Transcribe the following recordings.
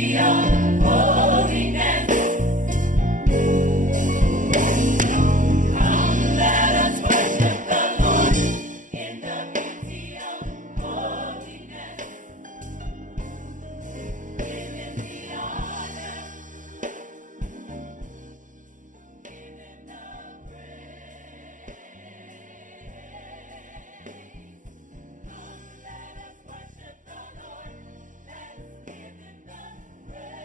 beauty of holiness. Come, let us worship the Lord in the beauty of holiness. Give him the honor, give him the praise. Come, let us worship the Lord. Let's give him the praise.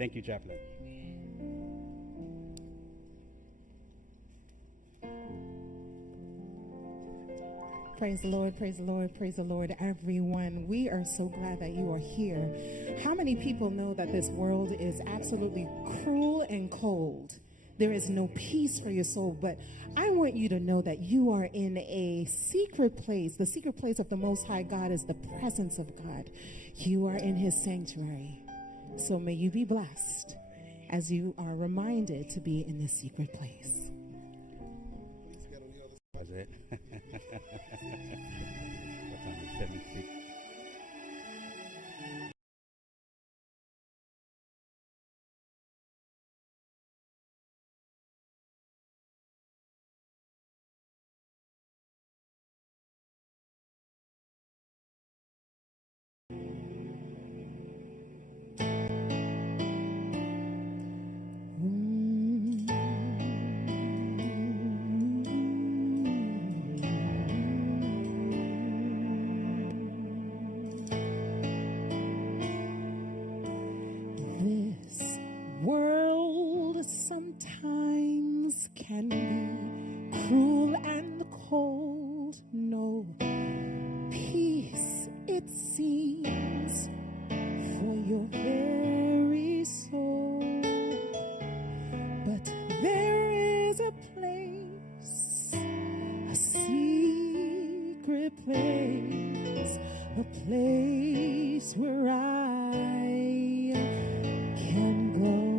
Thank you, Chaplain. Praise the Lord, praise the Lord, praise the Lord, everyone. We are so glad that you are here. How many people know that this world is absolutely cruel and cold? There is no peace for your soul, but I want you to know that you are in a secret place. The secret place of the Most High God is the presence of God. You are in His sanctuary. So may you be blessed as you are reminded to be in this secret place. Was it? That's only 76. Sometimes can be cruel and cold. No peace, it seems, for your very soul. But there is a place, a secret place, a place where I can go.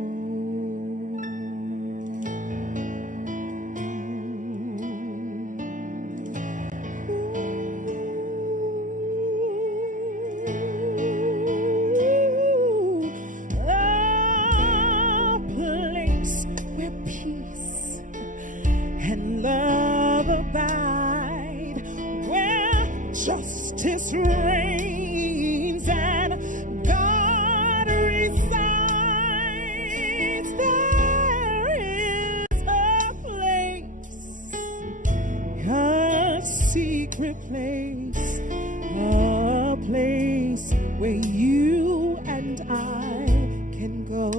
Justice reigns and God resides. There is a place, a secret place, a place where you and I can go.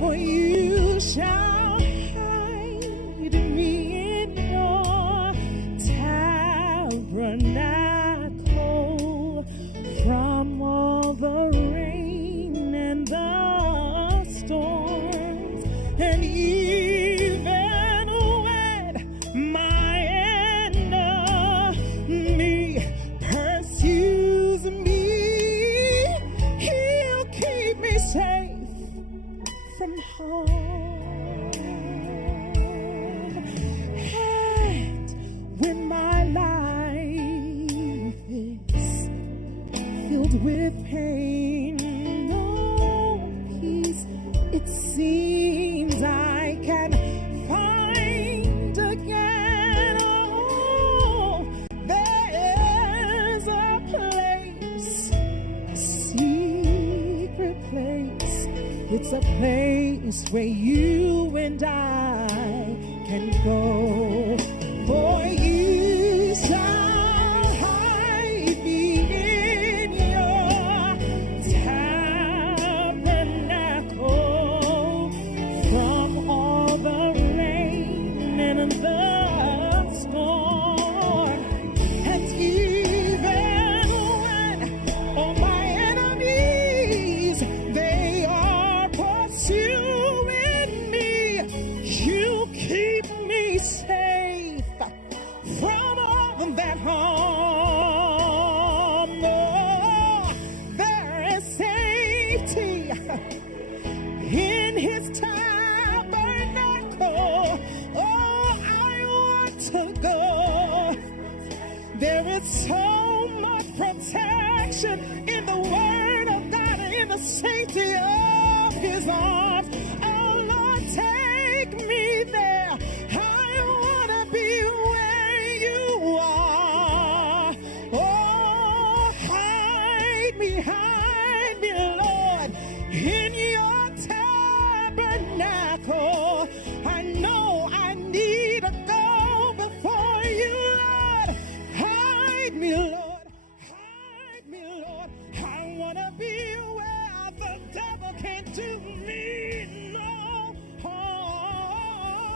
For you shall hide me in your tabernacle. tabernacle from all the rain and the storms, and even when my enemy pursues me, he'll keep me safe from harm. And when my life is filled with pain, no peace it seems I can find again. Oh, there's a place, a secret place. It's a place where you and I can go. For you shall hide me in your tabernacle from all the rain and the storm. And even when all my enemies, they are pursuing me, you keep me safe from all that harm. Oh, there is safety in his tabernacle. Oh, I want to go. There is so much protection in the word of God and in the safety of his arms. Oh, Lord, take me there. I want to be where you are. Oh, hide me, Lord, in your tabernacle. I know I need to go before you, Lord. Hide me, Lord. Hide me, Lord. I want to be where the devil can't do me no harm.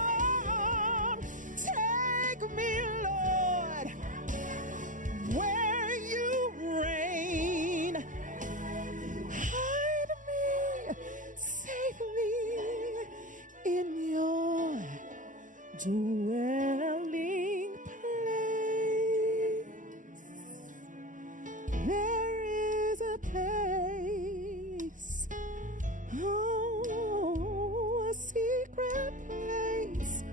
Take me, Lord, where you reign. Hide me safely in your dwelling place. There is a place, oh, a secret place,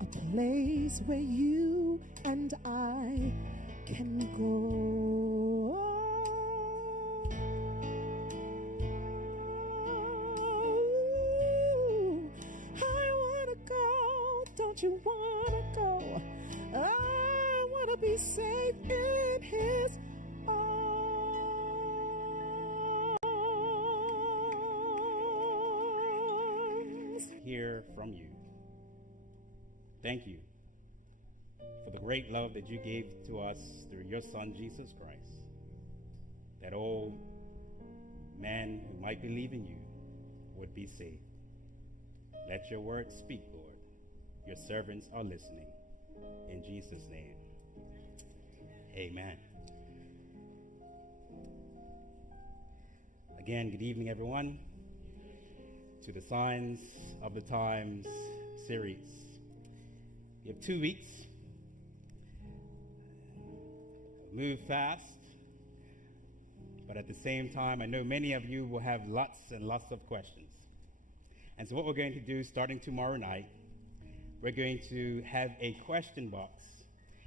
a place where you and I can go. I want to go. Don't you want to go? I want to be safe in his arms. Hear from you. Thank you for the great love that you gave to us through your Son, Jesus Christ, that all men who might believe in you would be saved. Let your word speak, Lord. Your servants are listening. In Jesus' name, amen. Again, good evening, everyone, to the Signs of the Times series. We have 2 weeks. Move fast, but at the same time, I know many of you will have lots and lots of questions. And so what we're going to do starting tomorrow night, we're going to have a question box.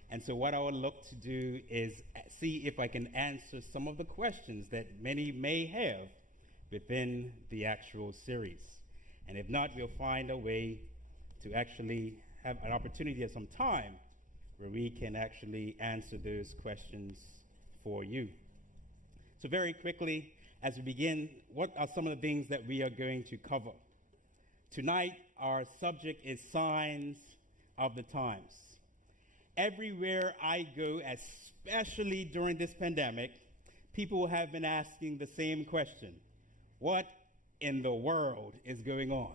And so what I will look to do is see if I can answer some of the questions that many may have within the actual series. And if not, we'll find a way to actually have an opportunity at some time where we can actually answer those questions for you. So very quickly, as we begin, what are some of the things that we are going to cover? Tonight, our subject is signs of the times. Everywhere I go, especially during this pandemic, people have been asking the same question. What in the world is going on?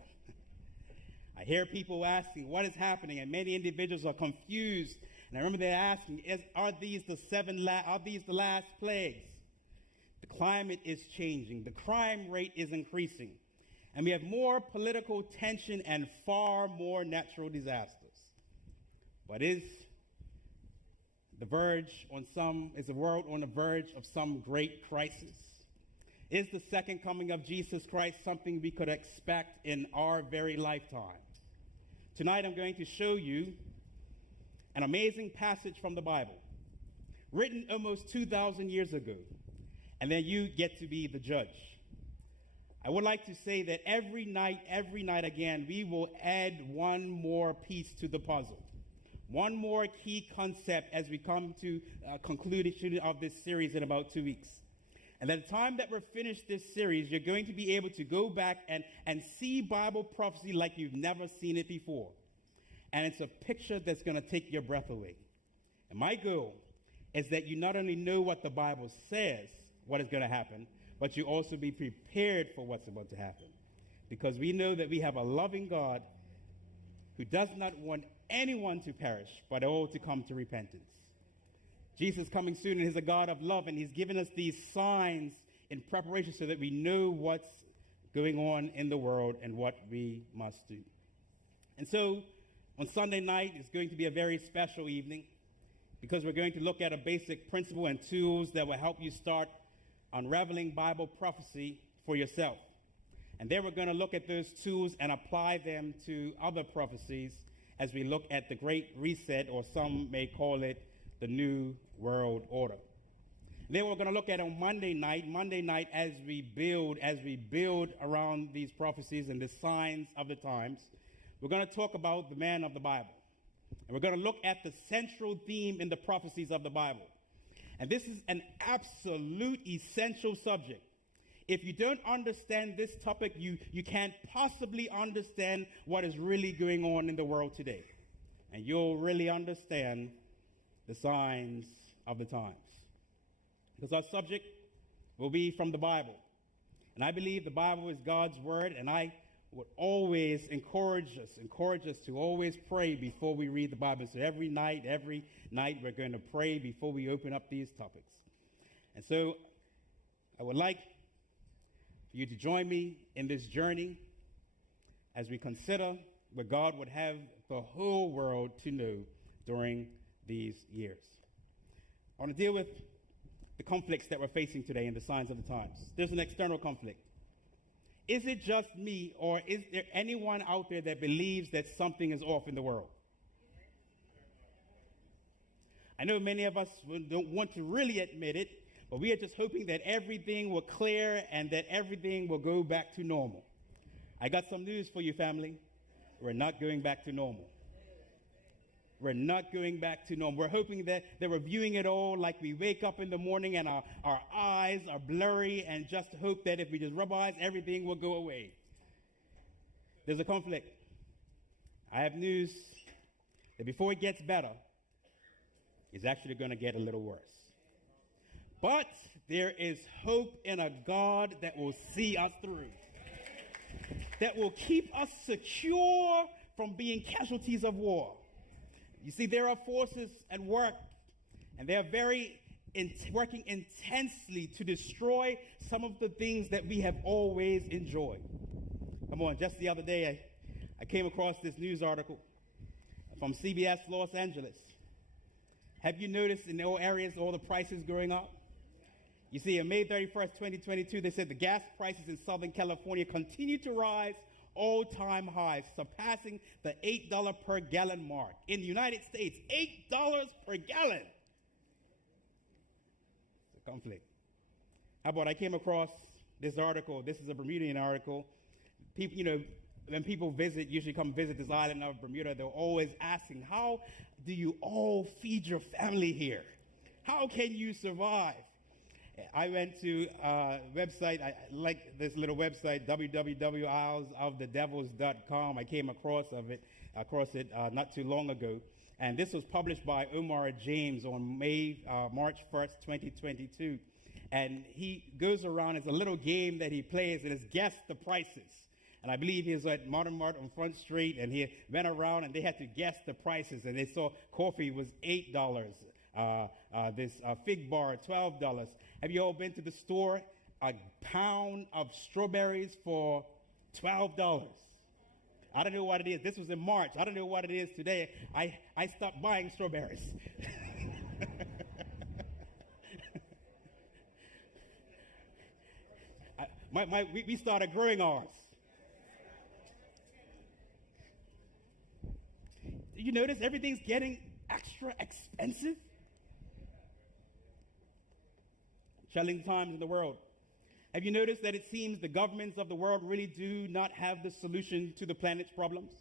I hear people asking what is happening, and many individuals are confused And I remember they asking, are these the last plagues? The climate is changing. The crime rate is increasing. And we have more political tension and far more natural disasters. But is the world on the verge of some great crisis? Is the second coming of Jesus Christ something we could expect in our very lifetime? Tonight I'm going to show you an amazing passage from the Bible, written almost 2,000 years ago, and then you get to be the judge. I would like to say that every night again, we will add one more piece to the puzzle, one more key concept as we come to conclusion of this series in about 2 weeks. And at the time that we're finished this series, you're going to be able to go back and see Bible prophecy like you've never seen it before. And it's a picture that's going to take your breath away. And my goal is that you not only know what the Bible says, what is going to happen, but you also be prepared for what's about to happen. Because we know that we have a loving God who does not want anyone to perish, but all to come to repentance. Jesus is coming soon, and he's a God of love, and he's given us these signs in preparation so that we know what's going on in the world and what we must do. And so on Sunday night, it's going to be a very special evening because we're going to look at a basic principle and tools that will help you start unraveling Bible prophecy for yourself. And then we're going to look at those tools and apply them to other prophecies as we look at the Great Reset, or some may call it the New World Order. And then we're going to look at on Monday night as we build around these prophecies and the signs of the times. We're going to talk about the man of the Bible. And we're going to look at the central theme in the prophecies of the Bible. And this is an absolute essential subject. If you don't understand this topic, you can't possibly understand what is really going on in the world today. And you'll really understand the signs of the times. Because our subject will be from the Bible. And I believe the Bible is God's word, and I would always encourage us to always pray before we read the Bible. So every night we're going to pray before we open up these topics. And so I would like for you to join me in this journey as we consider what God would have the whole world to know during these years. I want to deal with the conflicts that we're facing today and the signs of the times. There's an external conflict. Is it just me, or is there anyone out there that believes that something is off in the world? I know many of us don't want to really admit it, but we are just hoping that everything will clear and that everything will go back to normal. I got some news for you, family. We're not going back to normal. We're not going back to normal. We're hoping that we're viewing it all like we wake up in the morning and our eyes are blurry, and just hope that if we just rub our eyes, everything will go away. There's a conflict. I have news that before it gets better, it's actually going to get a little worse. But there is hope in a God that will see us through, that will keep us secure from being casualties of war. You see, there are forces at work, and they are working intensely to destroy some of the things that we have always enjoyed. Come on, just the other day, I came across this news article from CBS Los Angeles. Have you noticed in all areas all the prices going up? You see, on May 31st, 2022, they said the gas prices in Southern California continue to rise all-time highs, surpassing the $8 per gallon mark. In the United States, $8 per gallon. It's a conflict. How about I came across this article. This is a Bermudian article. People, when people usually come visit this island of Bermuda, they're always asking, how do you all feed your family here? How can you survive? I went to a website, I like this little website, www.islesofthedevils.com. I came across it not too long ago. And this was published by Omar James on March 1st, 2022. And he goes around, it's a little game that he plays, and it's guess the prices. And I believe he was at Modern Mart on Front Street, and he went around and they had to guess the prices. And they saw coffee was $8, this fig bar $12. Have you all been to the store? A pound of strawberries for $12. I don't know what it is. This was in March. I don't know what it is today. I stopped buying strawberries. We started growing ours. Did you notice everything's getting extra expensive? Challenging times in the world. Have you noticed that it seems the governments of the world really do not have the solution to the planet's problems?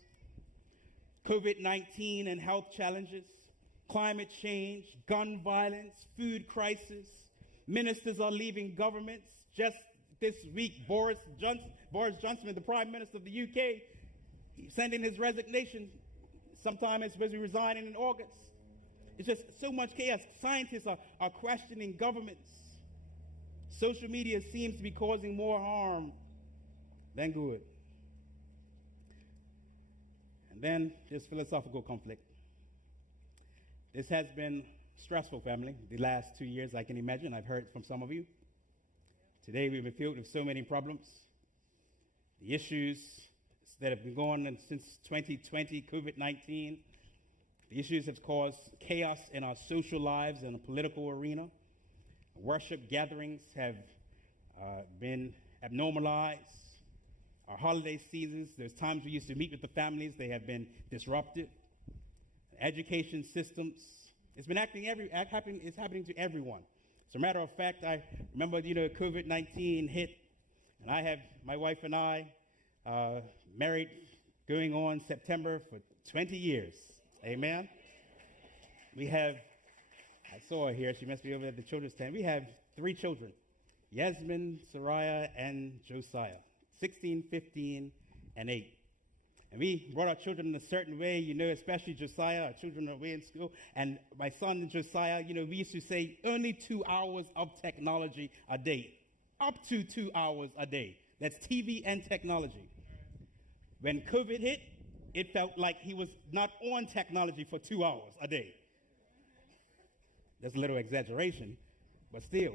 COVID-19 and health challenges, climate change, gun violence, food crisis. Ministers are leaving governments. Just this week, Boris Johnson, the Prime Minister of the UK, sending his resignation. Sometime it's supposed to be resigning in August. It's just so much chaos. Scientists are questioning governments. Social media seems to be causing more harm than good. And then there's philosophical conflict. This has been stressful, family, the last 2 years, I can imagine. I've heard from some of you. Today we've been filled with so many problems. The issues that have been going on since 2020, COVID-19, the issues have caused chaos in our social lives and the political arena. Worship gatherings have been abnormalized. Our holiday seasons, there's times we used to meet with the families, they have been disrupted. Education systems, it's happening to everyone. As a matter of fact, I remember, COVID-19 hit, and I have my wife and I married going on September for 20 years. Amen. We have, I saw her here, she must be over at the children's tent. We have 3 children, Yasmin, Soraya, and Josiah, 16, 15, and 8. And we brought our children in a certain way, especially Josiah. Our children are away in school. And my son, Josiah, we used to say only 2 hours of technology a day. Up to 2 hours a day. That's TV and technology. When COVID hit, it felt like he was not on technology for 2 hours a day. That's a little exaggeration, but still.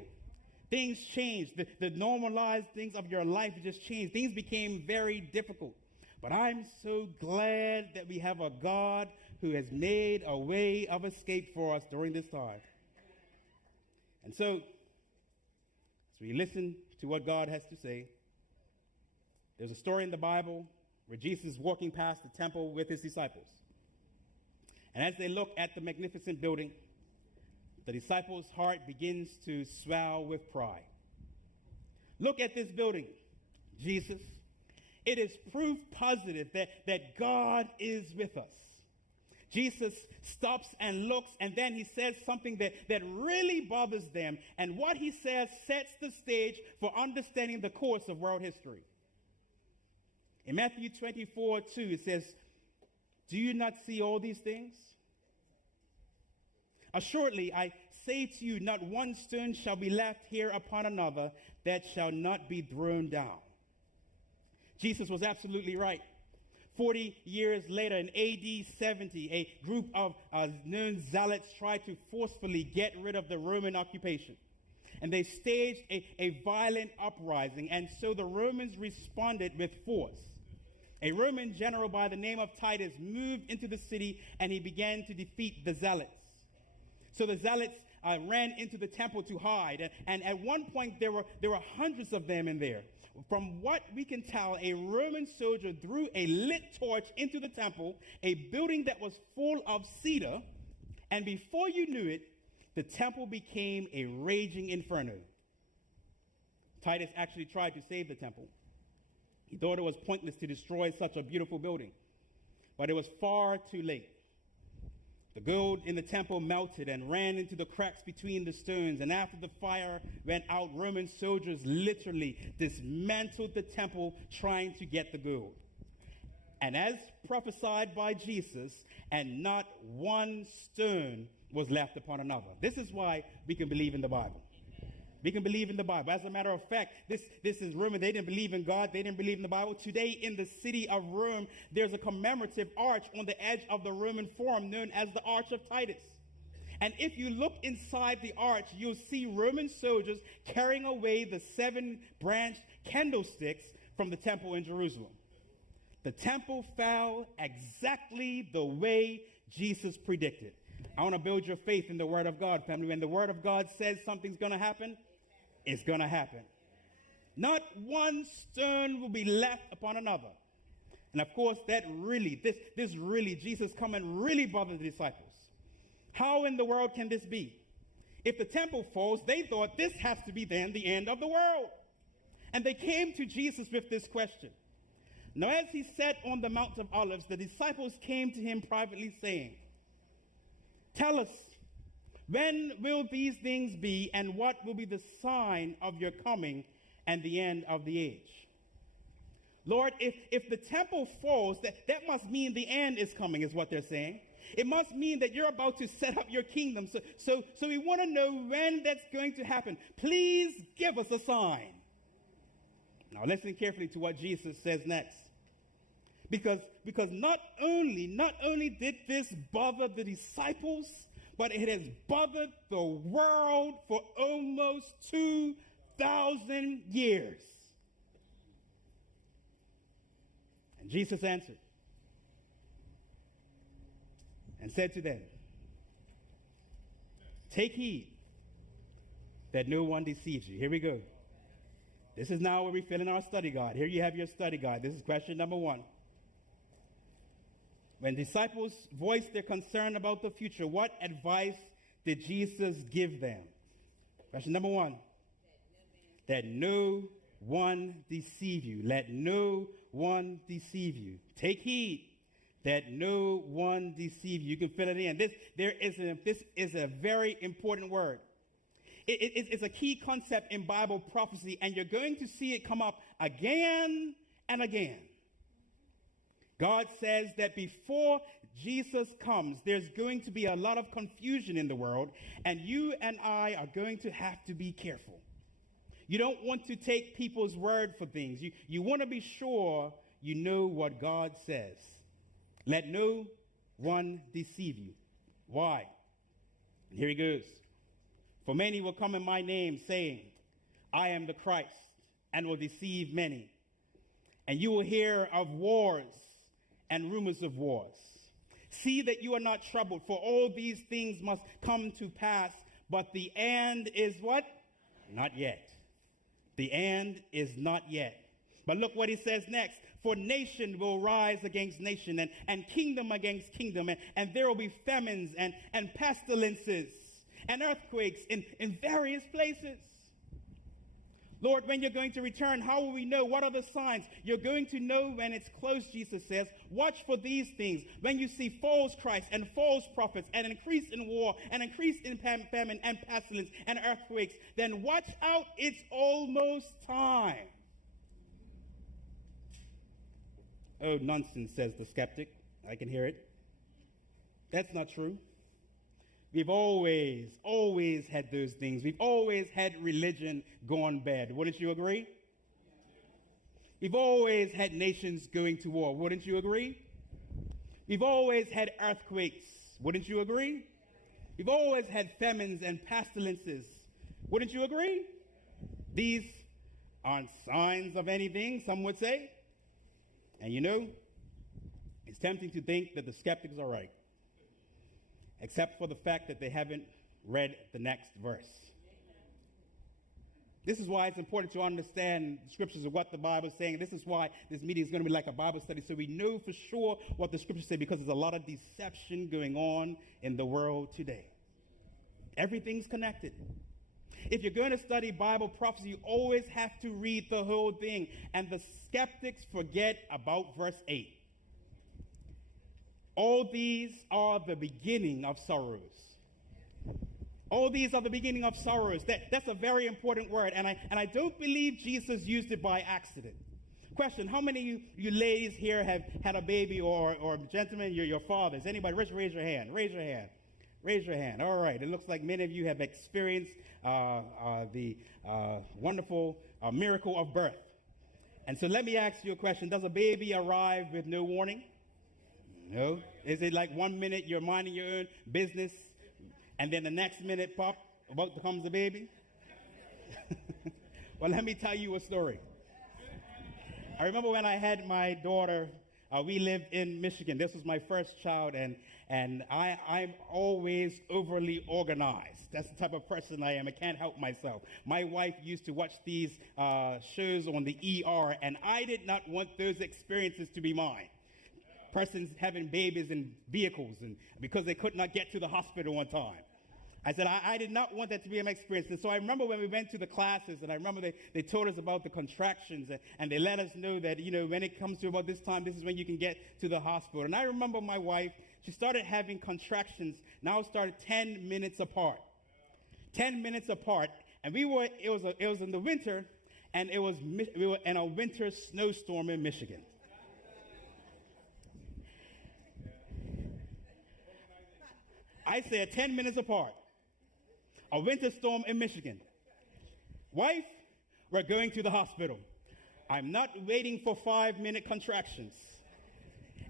Things changed. The normalized things of your life just changed. Things became very difficult. But I'm so glad that we have a God who has made a way of escape for us during this time. And so, as we listen to what God has to say, there's a story in the Bible where Jesus is walking past the temple with his disciples. And as they look at the magnificent building, the disciples' heart begins to swell with pride. Look at this building, Jesus. It is proof positive that God is with us. Jesus stops and looks, and then he says something that really bothers them. And what he says sets the stage for understanding the course of world history. In Matthew 24:2, it says, "Do you not see all these things? Assuredly, I say to you, not one stone shall be left here upon another that shall not be thrown down." Jesus was absolutely right. 40 years later, in AD 70, a group of known zealots tried to forcefully get rid of the Roman occupation. And they staged a violent uprising, and so the Romans responded with force. A Roman general by the name of Titus moved into the city, and he began to defeat the zealots. So the zealots ran into the temple to hide, and at one point there were hundreds of them in there. From what we can tell, a Roman soldier threw a lit torch into the temple, a building that was full of cedar, and before you knew it, the temple became a raging inferno. Titus actually tried to save the temple. He thought it was pointless to destroy such a beautiful building, but it was far too late. The gold in the temple melted and ran into the cracks between the stones, and after the fire went out, Roman soldiers literally dismantled the temple trying to get the gold. And as prophesied by Jesus, and not one stone was left upon another. This is why we can believe in the Bible. We can believe in the Bible. As a matter of fact, this is Roman. They didn't believe in God. They didn't believe in the Bible. Today in the city of Rome, there's a commemorative arch on the edge of the Roman Forum known as the Arch of Titus. And if you look inside the arch, you'll see Roman soldiers carrying away the 7 branched candlesticks from the temple in Jerusalem. The temple fell exactly the way Jesus predicted. I want to build your faith in the Word of God, family. When the Word of God says something's going to happen, it's going to happen. Not one stone will be left upon another. And of course, that really, this really, Jesus come and really bother the disciples. How in the world can this be? If the temple falls, they thought this has to be then the end of the world. And they came to Jesus with this question. Now, as he sat on the Mount of Olives, the disciples came to him privately saying, "Tell us, when will these things be, and what will be the sign of your coming and the end of the age?" Lord, if the temple falls, that must mean the end is coming, is what they're saying. It must mean that you're about to set up your kingdom. So we want to know when that's going to happen. Please give us a sign. Now listen carefully to what Jesus says next. Because not only did this bother the disciples, but it has bothered the world for almost 2,000 years. And Jesus answered and said to them, "Take heed that no one deceives you." Here we go. This is now where we fill in our study guide. Here you have your study guide. This is question number 1. When disciples voiced their concern about the future, what advice did Jesus give them? Question number 1. That no one deceive you. Let no one deceive you. Take heed that no one deceive you. You can fill it in. This is a very important word. It's a key concept in Bible prophecy, and you're going to see it come up again and again. God says that before Jesus comes, there's going to be a lot of confusion in the world, and you and I are going to have to be careful. You don't want to take people's word for things. You want to be sure you know what God says. Let no one deceive you. Why? And here he goes. For many will come in my name, saying, "I am the Christ," and will deceive many. And you will hear of wars and rumors of wars. See that you are not troubled, for all these things must come to pass, but the end is what? Not yet. The end is not yet. But look what he says next. For nation will rise against nation, and kingdom against kingdom, and there will be famines and pestilences and earthquakes in various places. Lord, when you're going to return, how will we know? What are the signs? You're going to know when it's close, Jesus says. Watch for these things. When you see false Christs and false prophets, and increase in war, and increase in famine and pestilence and earthquakes, then watch out, it's almost time. Oh, nonsense, says the skeptic. I can hear it. That's not true. We've always had those things. We've always had religion gone bad. Wouldn't you agree? We've always had nations going to war. Wouldn't you agree? We've always had earthquakes. Wouldn't you agree? We've always had famines and pestilences. Wouldn't you agree? These aren't signs of anything, some would say. And you know, it's tempting to think that the skeptics are right, except for the fact that they haven't read the next verse. This is why it's important to understand the scriptures of what the Bible is saying. This is why this meeting is going to be like a Bible study, so we know for sure what the scriptures say, because there's a lot of deception going on in the world today. Everything's connected. If you're going to study Bible prophecy, you always have to read the whole thing. And the skeptics forget about verse 8. All these are the beginning of sorrows. All these are the beginning of sorrows. That's a very important word. And I don't believe Jesus used it by accident. Question, how many of you ladies here have had a baby, or gentlemen, your fathers? Anybody? Raise your hand. Raise your hand. Raise your hand. All right. It looks like many of you have experienced the wonderful miracle of birth. And so let me ask you a question. Does a baby arrive with no warning? No. Is it like 1 minute you're minding your own business, and then the next minute, pop, about comes the baby? Well, let me tell you a story. I remember when I had my daughter, we lived in Michigan. This was my first child, and I'm always overly organized. That's the type of person I am. I can't help myself. My wife used to watch these shows on the ER, and I did not want those experiences to be mine. Persons having babies in vehicles, and because they could not get to the hospital on time. I said, I did not want that to be my experience. And so I remember when we went to the classes, and I remember they told us about the contractions, and they let us know that, when it comes to about this time, this is when you can get to the hospital. And I remember my wife, she started having contractions, now started 10 minutes apart. 10 minutes apart. And it was in the winter, and we were in a winter snowstorm in Michigan. I said 10 minutes apart. A winter storm in Michigan. Wife, we're going to the hospital. I'm not waiting for 5-minute contractions.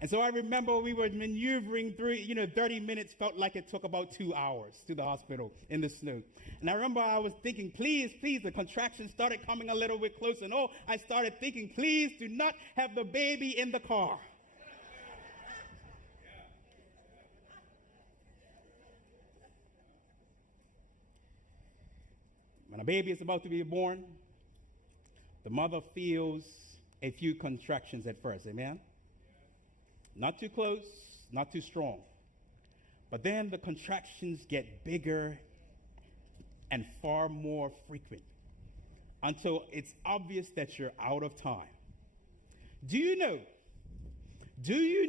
And so I remember we were maneuvering through, 30 minutes felt like it took about 2 hours to the hospital in the snow. And I remember I was thinking, please, the contractions started coming a little bit closer. And I started thinking, please do not have the baby in the car. When a baby is about to be born, the mother feels a few contractions at first, amen? Not too close, not too strong. But then the contractions get bigger and far more frequent until it's obvious that you're out of time. Do you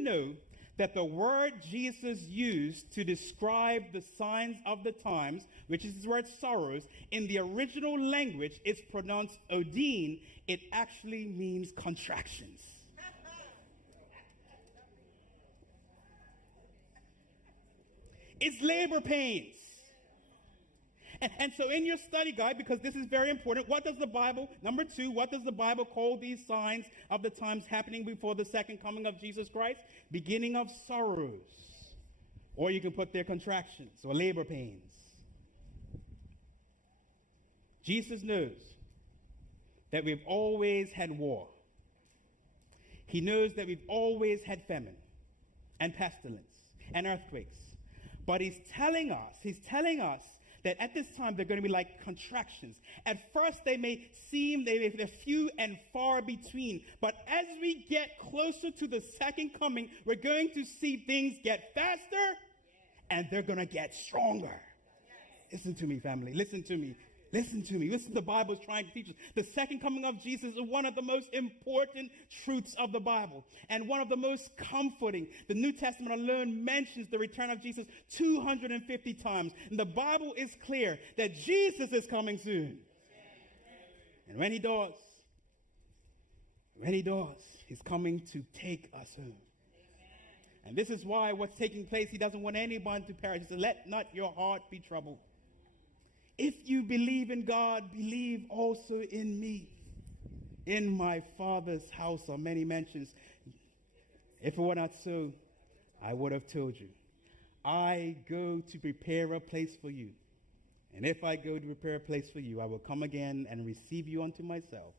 know that the word Jesus used to describe the signs of the times, which is the word sorrows, in the original language, it's pronounced odin. It actually means contractions. It's labor pains. And so in your study guide, because this is very important, number 2, what does the Bible call these signs of the times happening before the second coming of Jesus Christ? Beginning of sorrows. Or you can put their contractions or labor pains. Jesus knows that we've always had war. He knows that we've always had famine and pestilence and earthquakes. But he's telling us that at this time they're going to be like contractions. At first they're few and far between. But as we get closer to the second coming, we're going to see things get faster and they're going to get stronger. Listen to me, family. Listen to me. Listen to me. Listen, the Bible is trying to teach us. The second coming of Jesus is one of the most important truths of the Bible and one of the most comforting. The New Testament alone mentions the return of Jesus 250 times. And the Bible is clear that Jesus is coming soon. And when he does, he's coming to take us home. And this is why what's taking place, he doesn't want anyone to perish. He said, let not your heart be troubled. If you believe in God, believe also in me. In my Father's house are many mansions. If it were not so, I would have told you. I go to prepare a place for you. And if I go to prepare a place for you, I will come again and receive you unto myself,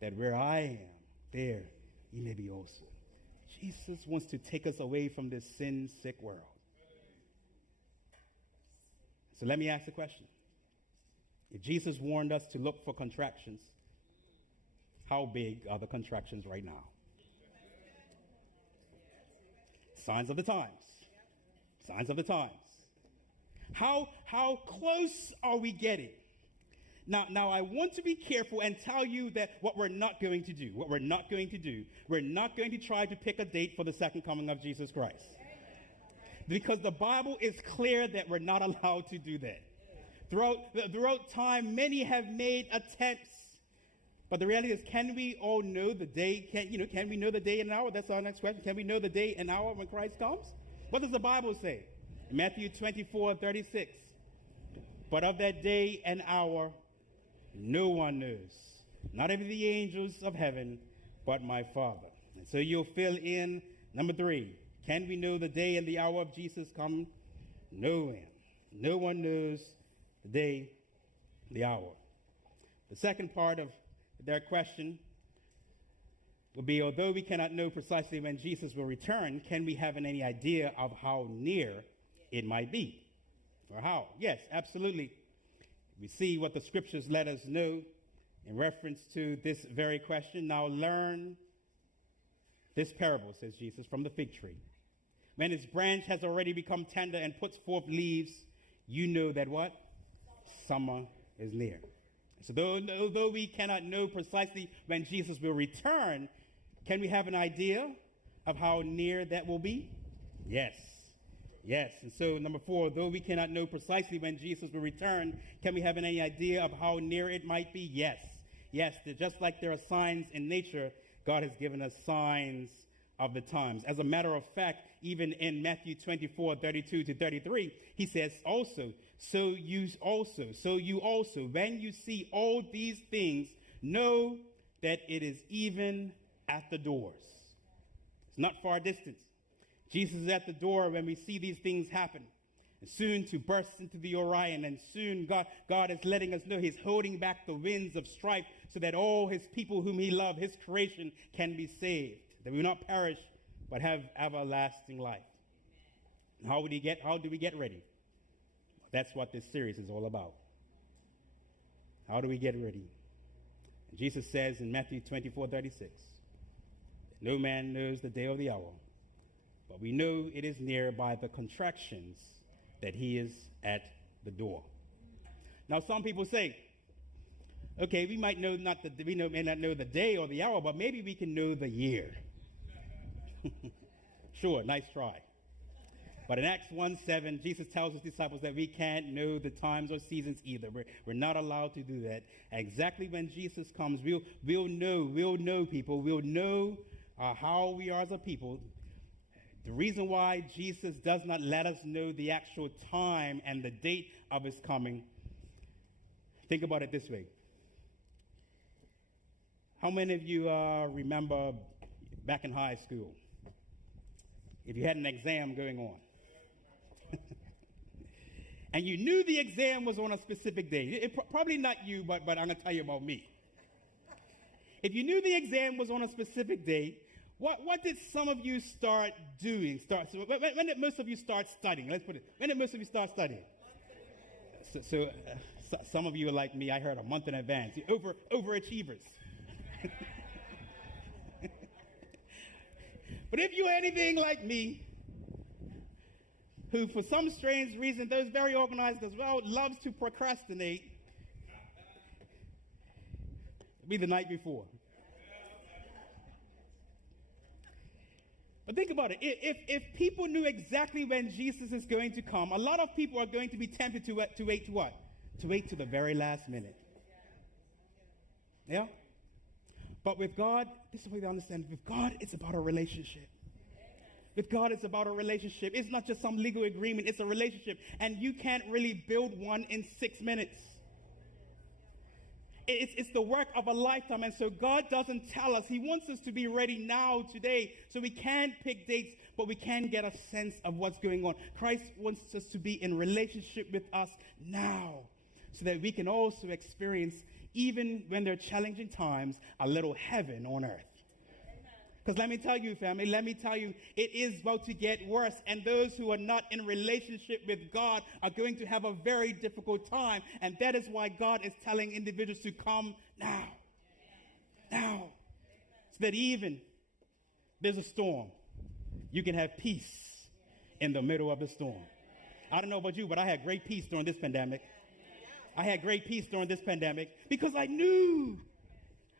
that where I am, there ye may be also. Jesus wants to take us away from this sin-sick world. So let me ask the question. If Jesus warned us to look for contractions, how big are the contractions right now? Signs of the times. Signs of the times. How close are we getting? Now, I want to be careful and tell you that what we're not going to do. We're not going to try to pick a date for the second coming of Jesus Christ. Because the Bible is clear that we're not allowed to do that. Throughout time, many have made attempts. But the reality is, can we all know the day? Can we know the day and hour? That's our next question. Can we know the day and hour when Christ comes? What does the Bible say? Matthew 24:36. But of that day and hour, no one knows, not even the angels of heaven, but my Father. And so you'll fill in number 3. Can we know the day and the hour of Jesus coming? No one. No one knows the day, the hour. The second part of their question would be, although we cannot know precisely when Jesus will return, can we have any idea of how near it might be? Or how? Yes, absolutely. We see what the scriptures let us know in reference to this very question. Now learn this parable, says Jesus, from the fig tree. When its branch has already become tender and puts forth leaves, you know that what? Summer is near. So although we cannot know precisely when Jesus will return, can we have an idea of how near that will be? Yes. Yes. And so number 4, though we cannot know precisely when Jesus will return, can we have any idea of how near it might be? Yes. Yes. Just like there are signs in nature, God has given us signs of the times. As a matter of fact, even in Matthew 24:32-33, he says also, so you also, when you see all these things, know that it is even at the doors. It's not far distance. Jesus is at the door when we see these things happen. And soon to burst into the Orion, and soon God is letting us know he's holding back the winds of strife so that all his people whom he loved, his creation, can be saved, that we will not perish but have everlasting life. And how do we get ready? That's what this series is all about. How do we get ready? And Jesus says in Matthew 24:36, no man knows the day or the hour, but we know it is near by the contractions that he is at the door. Now, some people say, okay, we may not know the day or the hour, but maybe we can know the year. Sure, nice try. But in Acts 1:7, Jesus tells his disciples that we can't know the times or seasons either. We're not allowed to do that. Exactly when Jesus comes, we'll know people. We'll know how we are as a people. The reason why Jesus does not let us know the actual time and the date of his coming, think about it this way. How many of you remember back in high school, if you had an exam going on, and you knew the exam was on a specific day? Probably not you, but I'm going to tell you about me. If you knew the exam was on a specific day, what did some of you start doing? When did most of you start studying? Let's put it. When did most of you start studying? So some of you are like me. I heard a month in advance. Overachievers. But if you're anything like me, who for some strange reason, those very organized as well, loves to procrastinate, it'll be the night before. But think about it. If people knew exactly when Jesus is going to come, a lot of people are going to be tempted to wait to what? To wait to the very last minute. Yeah? But with God, this is the way to understand. With God, it's about a relationship. With God, it's about a relationship. It's not just some legal agreement. It's a relationship. And you can't really build one in 6 minutes. It's the work of a lifetime. And so God doesn't tell us. He wants us to be ready now, today. So we can't pick dates, but we can get a sense of what's going on. Christ wants us to be in relationship with us now, so that we can also experience, even when there are challenging times, a little heaven on earth. Because let me tell you, family, it is about to get worse. And those who are not in relationship with God are going to have a very difficult time. And that is why God is telling individuals to come now. Now. So that even there's a storm, you can have peace in the middle of the storm. I don't know about you, but I had great peace during this pandemic. I had great peace during this pandemic because I knew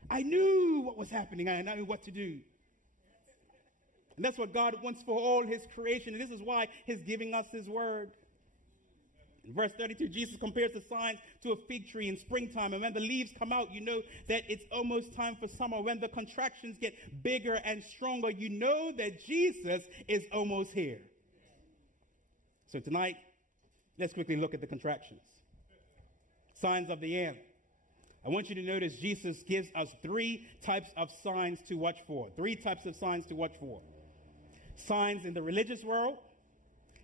what was happening. I knew what to do. And that's what God wants for all his creation. And this is why he's giving us his word. In verse 32, Jesus compares the signs to a fig tree in springtime. And when the leaves come out, you know that it's almost time for summer. When the contractions get bigger and stronger, you know that Jesus is almost here. So tonight, let's quickly look at the contractions. Signs of the end. I want you to notice Jesus gives us 3 types of signs to watch for. 3 types of signs to watch for. Signs in the religious world,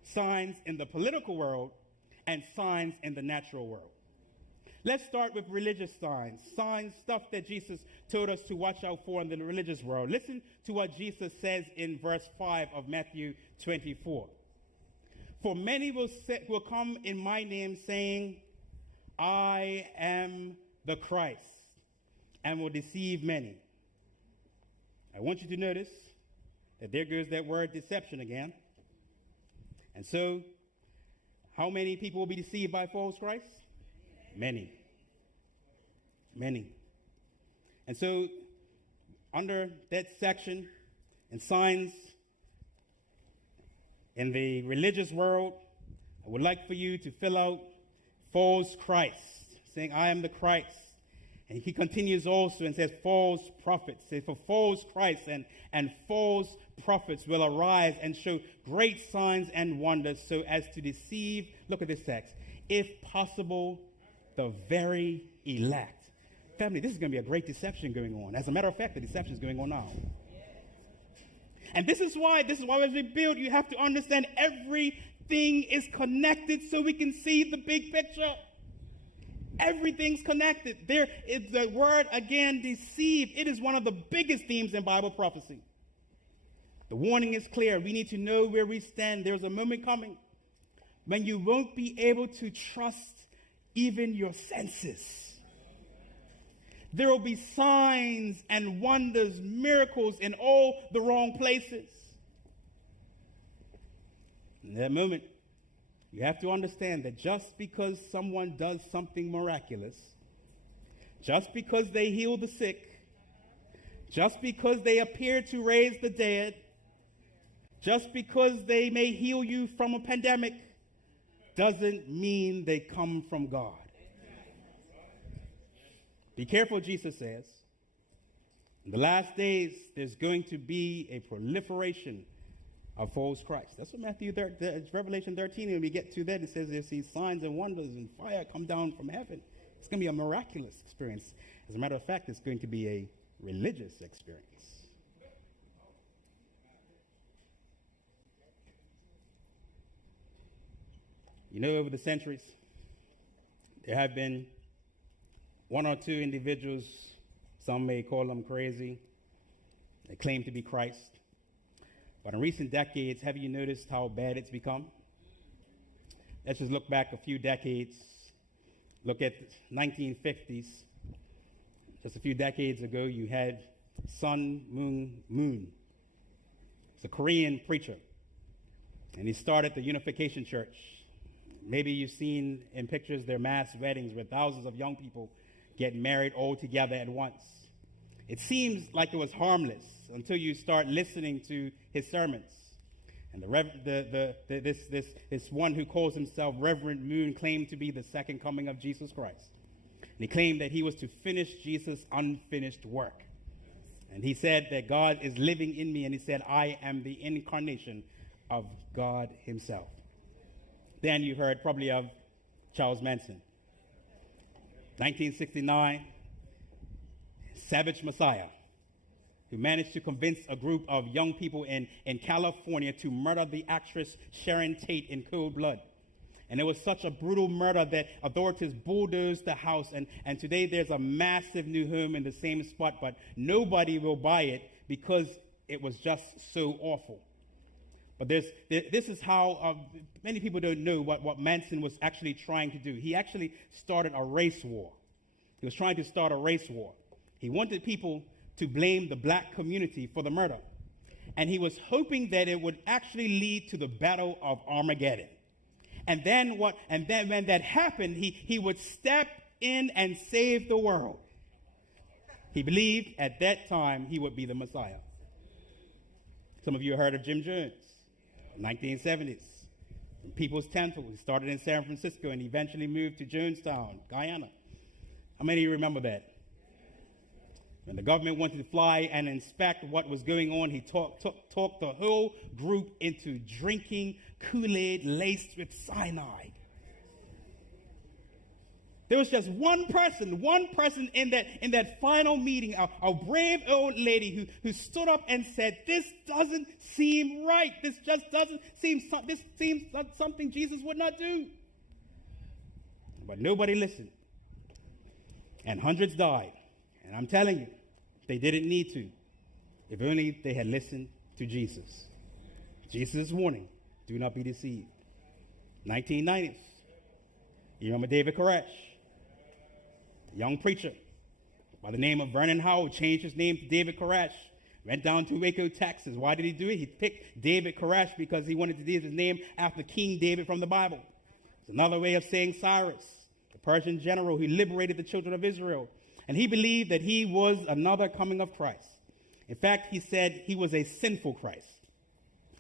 signs in the political world, and signs in the natural world. Let's start with religious signs. Signs, stuff that Jesus told us to watch out for in the religious world. Listen to what Jesus says in verse 5 of Matthew 24. For many will come in my name saying, I am the Christ, and will deceive many. I want you to notice that there goes that word deception again. And so, how many people will be deceived by false Christ? Many. Many. And so, under that section, and signs in the religious world, I would like for you to fill out false Christ, saying, I am the Christ. And he continues also and says, false prophets. Say, for false Christ and false prophets will arise and show great signs and wonders so as to deceive, look at this text, if possible, the very elect. Family, this is going to be a great deception going on. As a matter of fact, the deception is going on now. And this is why as we build, you have to understand everything is connected so we can see the big picture. Everything's connected. There is the word again, deceive. It is one of the biggest themes in Bible prophecy. The warning is clear. We need to know where we stand. There's a moment coming when you won't be able to trust even your senses. There will be signs and wonders, miracles in all the wrong places. In that moment, you have to understand that just because someone does something miraculous, just because they heal the sick, just because they appear to raise the dead, just because they may heal you from a pandemic, doesn't mean they come from God. Be careful, Jesus says. In the last days, there's going to be a proliferation of false Christ. That's what Revelation 13, when we get to that, it says there's these signs and wonders and fire come down from heaven. It's going to be a miraculous experience. As a matter of fact, it's going to be a religious experience. You know, over the centuries, there have been 1 or 2 individuals, some may call them crazy, they claim to be Christ. But in recent decades, have you noticed how bad it's become? Let's just look back a few decades. Look at the 1950s. Just a few decades ago, you had Sun Myung Moon. It's a Korean preacher. And he started the Unification Church. Maybe you've seen in pictures their mass weddings where thousands of young people get married all together at once. It seems like it was harmless until you start listening to his sermons. And this one who calls himself Reverend Moon claimed to be the second coming of Jesus Christ. And he claimed that he was to finish Jesus' unfinished work. And he said that God is living in me, and he said, I am the incarnation of God himself. Then you heard probably of Charles Manson. 1969, Savage Messiah, who managed to convince a group of young people in California to murder the actress Sharon Tate in cold blood. And it was such a brutal murder that authorities bulldozed the house. And today there's a massive new home in the same spot, but nobody will buy it because it was just so awful. But this is how many people don't know what Manson was actually trying to do. He actually started a race war. He was trying to start a race war. He wanted people to blame the black community for the murder. And he was hoping that it would actually lead to the Battle of Armageddon. And then when that happened, he would step in and save the world. He believed at that time he would be the Messiah. Some of you heard of Jim Jones, 1970s. From People's Temple. He started in San Francisco and eventually moved to Jonestown, Guyana. How many of you remember that? When the government wanted to fly and inspect what was going on, he talked the whole group into drinking Kool-Aid laced with cyanide. There was just one person in that final meeting, a brave old lady who stood up and said, "This doesn't seem right. This seems like something Jesus would not do." But nobody listened. And hundreds died. And I'm telling you, they didn't need to. If only they had listened to Jesus. Jesus' warning, do not be deceived. 1990s. You remember David Koresh? A young preacher by the name of Vernon Howard changed his name to David Koresh. Went down to Waco, Texas. Why did he do it? He picked David Koresh because he wanted to give his name after King David from the Bible. It's another way of saying Cyrus, the Persian general who liberated the children of Israel. And he believed that he was another coming of Christ. In fact, he said he was a sinful Christ.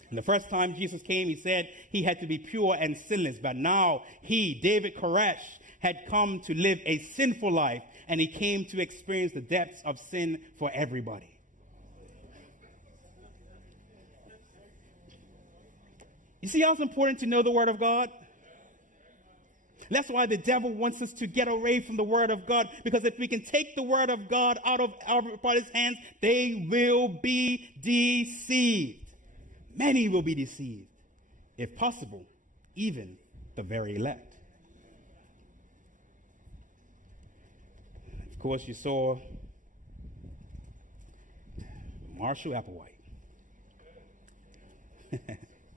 And the first time Jesus came, he said he had to be pure and sinless. But now he, David Koresh, had come to live a sinful life, and he came to experience the depths of sin for everybody. You see how it's important to know the Word of God? That's why the devil wants us to get away from the Word of God, because if we can take the Word of God out of everybody's hands, they will be deceived. Many will be deceived. If possible, even the very elect. Of course, you saw Marshall Applewhite,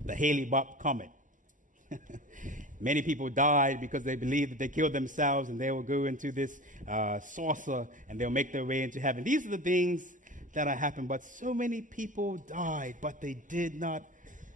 the Haley-Bopp comet. Many people died because they believed that they killed themselves and they will go into this saucer and they'll make their way into heaven. These are the things that have happened, but so many people died, but they did not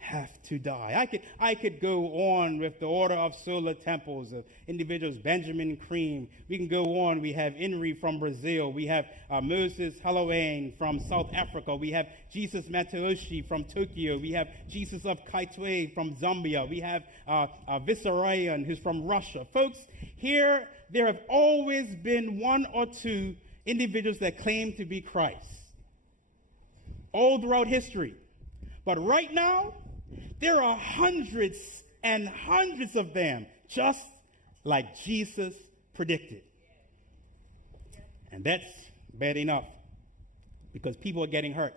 have to die. I could go on with the Order of Solar Temples of individuals, Benjamin Cream. We can go on. We have Inri from Brazil. We have Moses Halloween from South Africa. We have Jesus Mataoshi from Tokyo. We have Jesus of Kaitwe from Zambia. We have Vissarayan, who's from Russia. Folks, here there have always been one or two individuals that claim to be Christ, all throughout history. But right now, there are hundreds and hundreds of them, just like Jesus predicted. And that's bad enough, because people are getting hurt.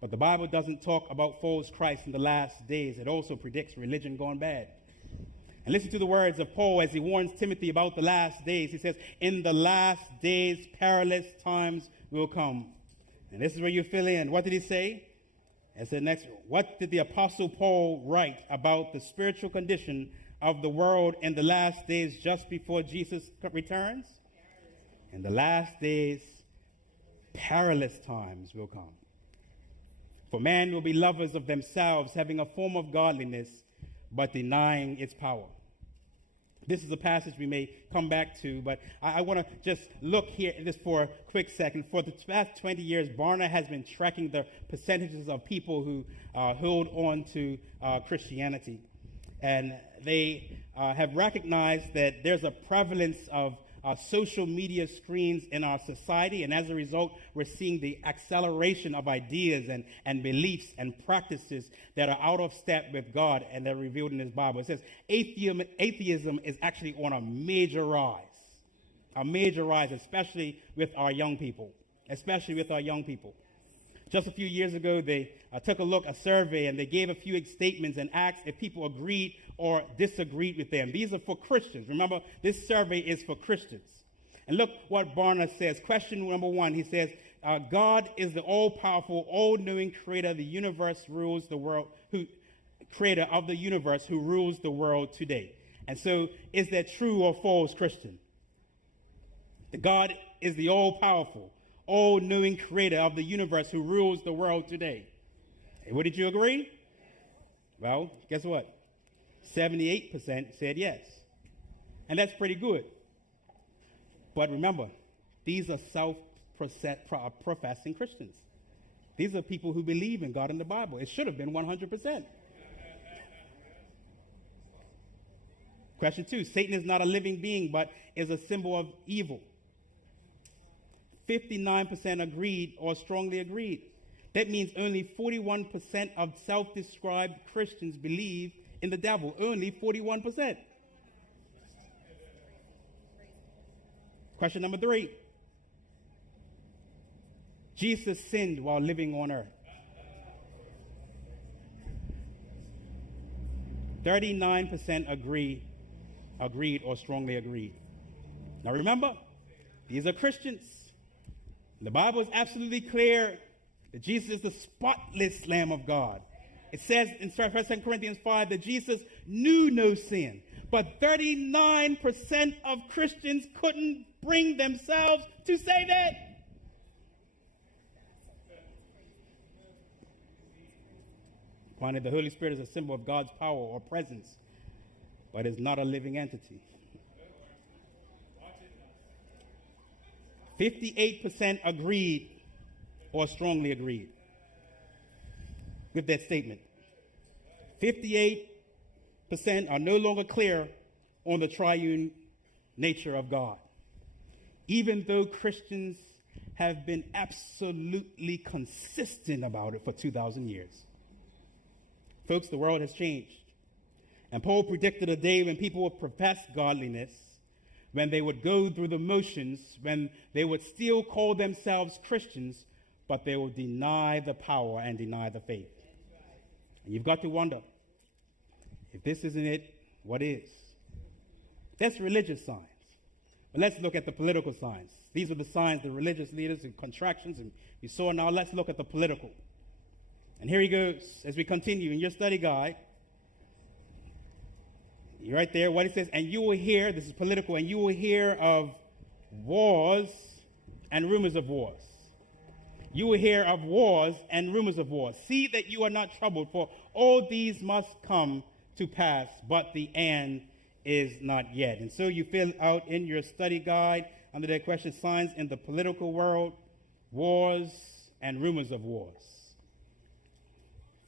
But the Bible doesn't talk about false Christ in the last days. It also predicts religion going bad. And listen to the words of Paul as he warns Timothy about the last days. He says, in the last days, perilous times will come. And this is where you fill in. What did he say? And said next, what did the Apostle Paul write about the spiritual condition of the world in the last days just before Jesus returns? In the last days, perilous times will come. For man will be lovers of themselves, having a form of godliness, but denying its power. This is a passage we may come back to, but I want to just look here just for a quick second. For the past 20 years, Barna has been tracking the percentages of people who hold on to Christianity. And they have recognized that there's a prevalence of social media screens in our society, and as a result, we're seeing the acceleration of ideas and beliefs and practices that are out of step with God and they're revealed in His Bible. It says atheism is actually on a major rise, especially with our young people, Just a few years ago, they took a survey, and they gave a few statements and asked if people agreed or disagreed with them. These are for Christians. Remember, this survey is for Christians. And look what Barna says. Question number 1, he says, God is the all-powerful, all-knowing creator of the universe, creator of the universe who rules the world today. And so, is that true or false, Christian? That God is the all-powerful, all-knowing creator of the universe who rules the world today. Hey, would you agree? Well, guess what? 78% said yes. And that's pretty good. But remember, these are self-professing Christians. These are people who believe in God and the Bible. It should have been 100%. Question 2, Satan is not a living being, but is a symbol of evil. 59% agreed or strongly agreed. That means only 41% of self-described Christians believe in the devil. Only 41%. Question number 3. Jesus sinned while living on earth. 39% agreed or strongly agreed. Now remember, these are Christians. The Bible is absolutely clear that Jesus is the spotless Lamb of God. It says in 2 Corinthians 5 that Jesus knew no sin. But 39% of Christians couldn't bring themselves to say that. Finally, the Holy Spirit is a symbol of God's power or presence, but is not a living entity. 58% agreed or strongly agreed with that statement. 58% are no longer clear on the triune nature of God, even though Christians have been absolutely consistent about it for 2,000 years. Folks, the world has changed. And Paul predicted a day when people would profess godliness, when they would go through the motions, when they would still call themselves Christians, but they would deny the power and deny the faith. And you've got to wonder, if this isn't it, what is? That's religious science. But let's look at the political science. These are the signs, the religious leaders and contractions, and you saw. Now let's look at the political. And here he goes as we continue in your study guide. You're right there, what it says, and you will hear, this is political, and you will hear of wars and rumors of wars. You will hear of wars and rumors of wars. See that you are not troubled, for all these must come to pass, but the end is not yet. And so you fill out in your study guide under that question, signs in the political world, wars and rumors of wars.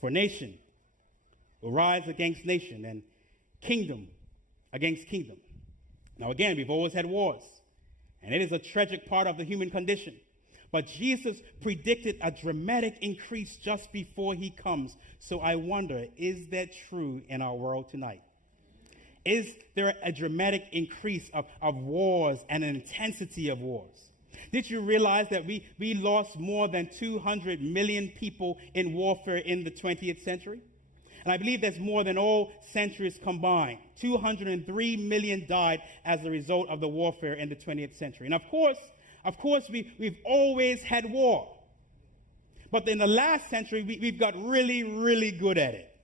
For nation will rise against nation and kingdom against kingdom. Now again, we've always had wars, and it is a tragic part of the human condition. But Jesus predicted a dramatic increase just before he comes. So I wonder, is that true in our world tonight? Is there a dramatic increase of wars and an intensity of wars? Did you realize that we lost more than 200 million people in warfare in the 20th century? And I believe that's more than all centuries combined. 203 million died as a result of the warfare in the 20th century. And of course, we've always had war. But in the last century, we've got really, really good at it.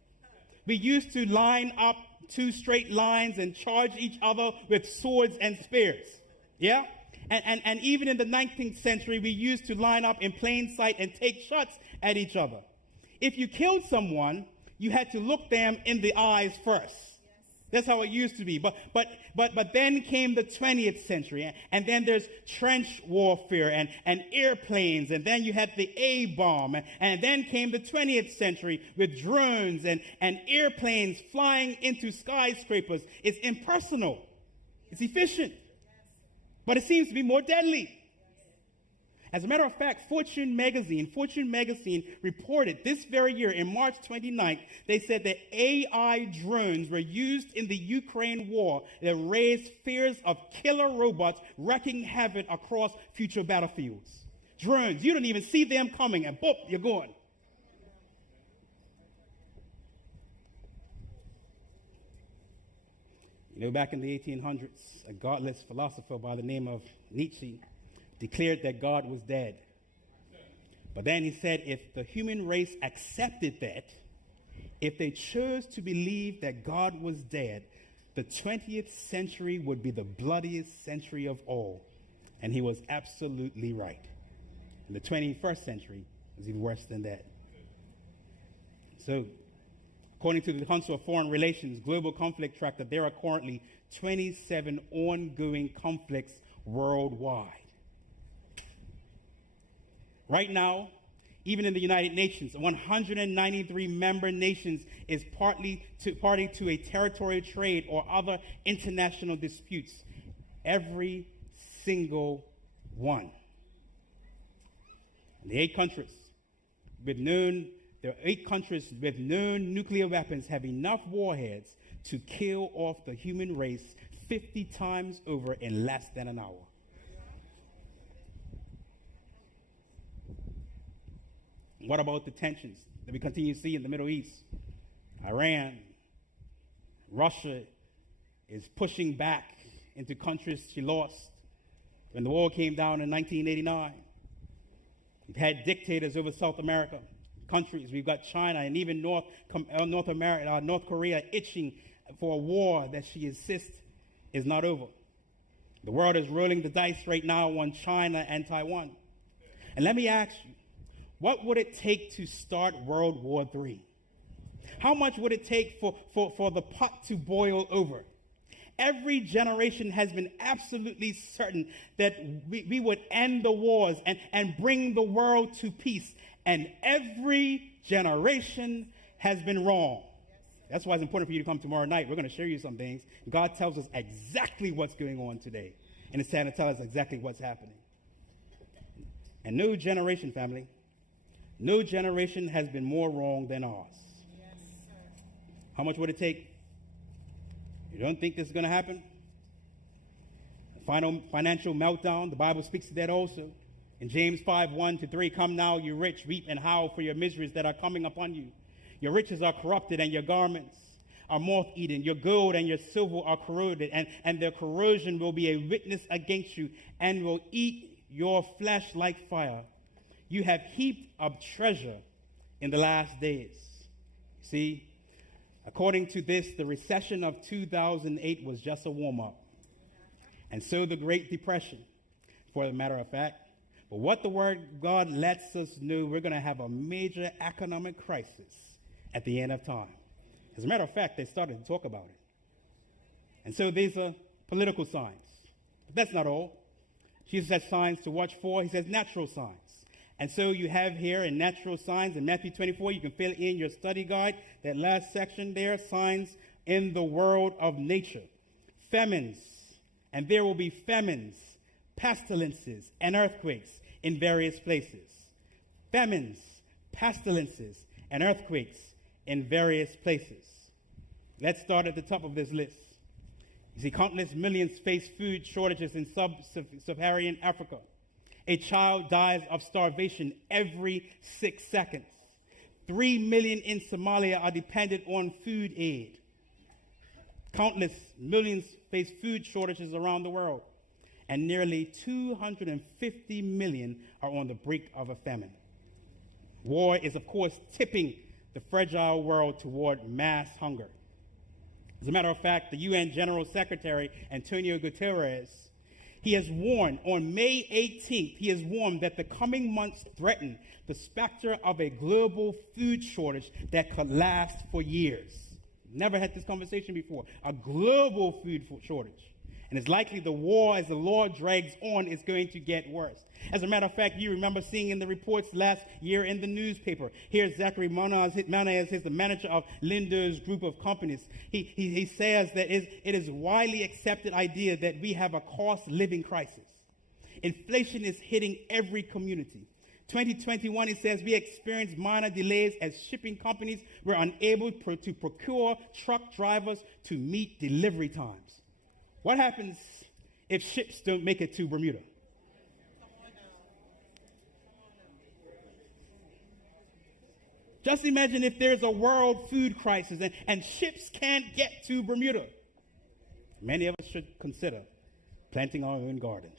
We used to line up 2 straight lines and charge each other with swords and spears. Yeah? And even in the 19th century, we used to line up in plain sight and take shots at each other. If you killed someone, you had to look them in the eyes first. That's how it used to be. But then came the 20th century, and then there's trench warfare and airplanes, and then you had the A-bomb, and then came the 20th century with drones and airplanes flying into skyscrapers. It's impersonal. It's efficient. But it seems to be more deadly. As a matter of fact, Fortune magazine reported this very year, in March 29th, they said that AI drones were used in the Ukraine war that raised fears of killer robots wreaking havoc across future battlefields. Drones, you don't even see them coming, and boop, you're gone. You know, back in the 1800s, a godless philosopher by the name of Nietzsche declared that God was dead. But then he said if the human race accepted that, if they chose to believe that God was dead, the 20th century would be the bloodiest century of all. And he was absolutely right. And the 21st century was even worse than that. So, according to the Council of Foreign Relations Global Conflict Tracker, there are currently 27 ongoing conflicts worldwide. Right now, even in the United Nations, 193 member nations is party to a territorial trade or other international disputes. Every single one. And there are 8 countries with known nuclear weapons have enough warheads to kill off the human race 50 times over in less than an hour. What about the tensions that we continue to see in the Middle East? Iran, Russia is pushing back into countries she lost when the wall came down in 1989. We've had dictators over South America, countries. We've got China and even North Korea itching for a war that she insists is not over. The world is rolling the dice right now on China and Taiwan. And let me ask you, what would it take to start World War III? How much would it take for the pot to boil over? Every generation has been absolutely certain that we would end the wars and bring the world to peace. And every generation has been wrong. That's why it's important for you to come tomorrow night. We're going to show you some things. God tells us exactly what's going on today. And it's trying to tell us exactly what's happening. And no generation, family, no generation has been more wrong than ours. Yes, sir. How much would it take? You don't think this is going to happen? A final financial meltdown. The Bible speaks to that also. In James 5:1-3, come now, you rich, weep and howl for your miseries that are coming upon you. Your riches are corrupted and your garments are moth-eaten. Your gold and your silver are corroded, and their corrosion will be a witness against you and will eat your flesh like fire. You have heaped up treasure in the last days. See, according to this, the recession of 2008 was just a warm-up. And so the Great Depression, for the matter of fact. But what the Word of God lets us know, we're going to have a major economic crisis at the end of time. As a matter of fact, they started to talk about it. And so these are political signs. But that's not all. Jesus has signs to watch for. He says natural signs. And so you have here in natural signs in Matthew 24, you can fill in your study guide, that last section there, signs in the world of nature. Famines, and there will be famines, pestilences, and earthquakes in various places. Famines, pestilences, and earthquakes in various places. Let's start at the top of this list. You see, countless millions face food shortages in sub-Saharan Africa. A child dies of starvation every 6 seconds. 3 million in Somalia are dependent on food aid. Countless millions face food shortages around the world. And nearly 250 million are on the brink of a famine. War is, of course, tipping the fragile world toward mass hunger. As a matter of fact, the UN General Secretary, Antonio Guterres, he has warned on May 18th, he has warned that the coming months threaten the specter of a global food shortage that could last for years. Never had this conversation before. A global food shortage. And it's likely the war, as the law drags on, is going to get worse. As a matter of fact, you remember seeing in the reports last year in the newspaper. Here's Zachary Manaz, he's the manager of Lindo's group of companies. He says that it is widely accepted idea that we have a cost living crisis. Inflation is hitting every community. 2021, he says, we experienced minor delays as shipping companies were unable to procure truck drivers to meet delivery times. What happens if ships don't make it to Bermuda? Just imagine if there's a world food crisis and ships can't get to Bermuda. Many of us should consider planting our own gardens.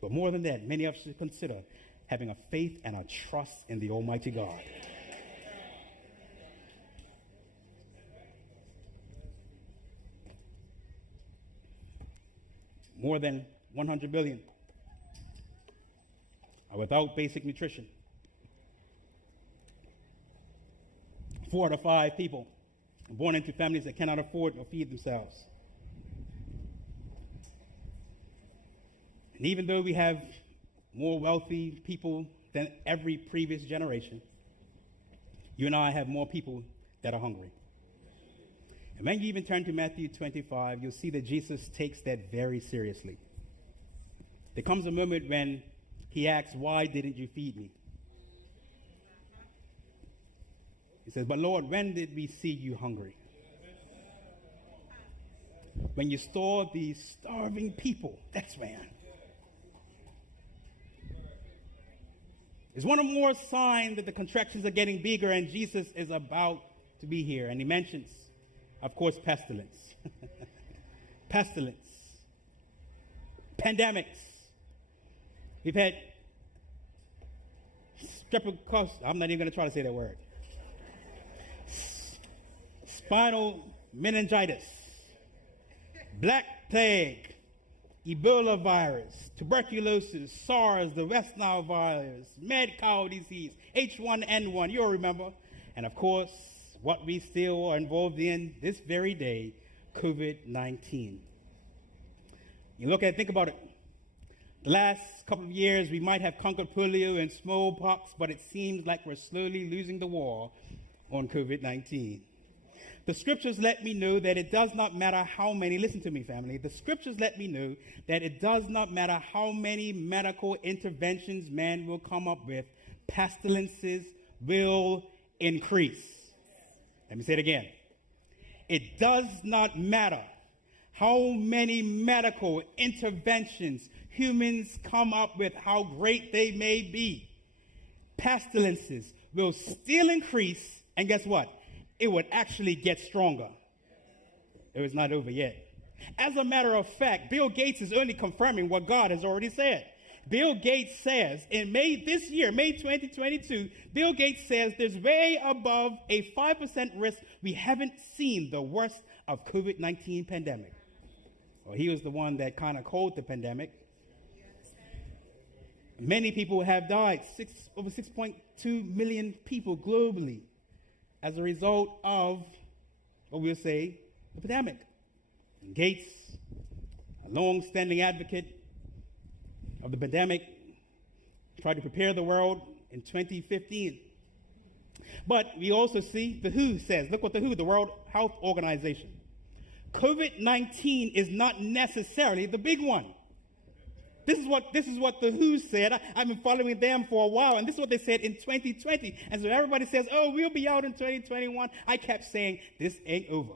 But more than that, many of us should consider having a faith and a trust in the Almighty God. More than 100 billion are without basic nutrition. 4 out of 5 people are born into families that cannot afford or feed themselves. And even though we have more wealthy people than every previous generation, you and I have more people that are hungry. And when you even turn to Matthew 25, you'll see that Jesus takes that very seriously. There comes a moment when he asks, why didn't you feed me? He says, but Lord, when did we see you hungry? When you saw these starving people, that's when. It's one of more signs that the contractions are getting bigger and Jesus is about to be here. And he mentions, of course, pestilence. Pestilence. Pandemics. We've had I'm not even going to try to say that word. Spinal meningitis, Black Plague, Ebola virus, tuberculosis, SARS, the West Nile virus, mad cow disease, H1N1, you'll remember. And of course, what we still are involved in this very day, COVID-19. Think about it. The last couple of years, we might have conquered polio and smallpox, but it seems like we're slowly losing the war on COVID-19. The scriptures let me know that it does not matter how many, listen to me, family. The scriptures let me know that it does not matter how many medical interventions man will come up with, pestilences will increase. Let me say it again. It does not matter how many medical interventions humans come up with, how great they may be. Pestilences will still increase, and guess what? It would actually get stronger. It was not over yet. As a matter of fact, Bill Gates is only confirming what God has already said. Bill Gates says in May 2022, Bill Gates says there's way above a 5% risk we haven't seen the worst of COVID-19 pandemic. Well, he was the one that kind of called the pandemic. Many people have died, over 6.2 million people globally as a result of, what we'll say, the pandemic. And Gates, a long-standing advocate of the pandemic, tried to prepare the world in 2015. But we also see the WHO says, look what the WHO, the World Health Organization, COVID-19 is not necessarily the big one. This is what the WHO said. I've been following them for a while, and this is what they said in 2020. And so everybody says, oh, we'll be out in 2021. I kept saying, this ain't over.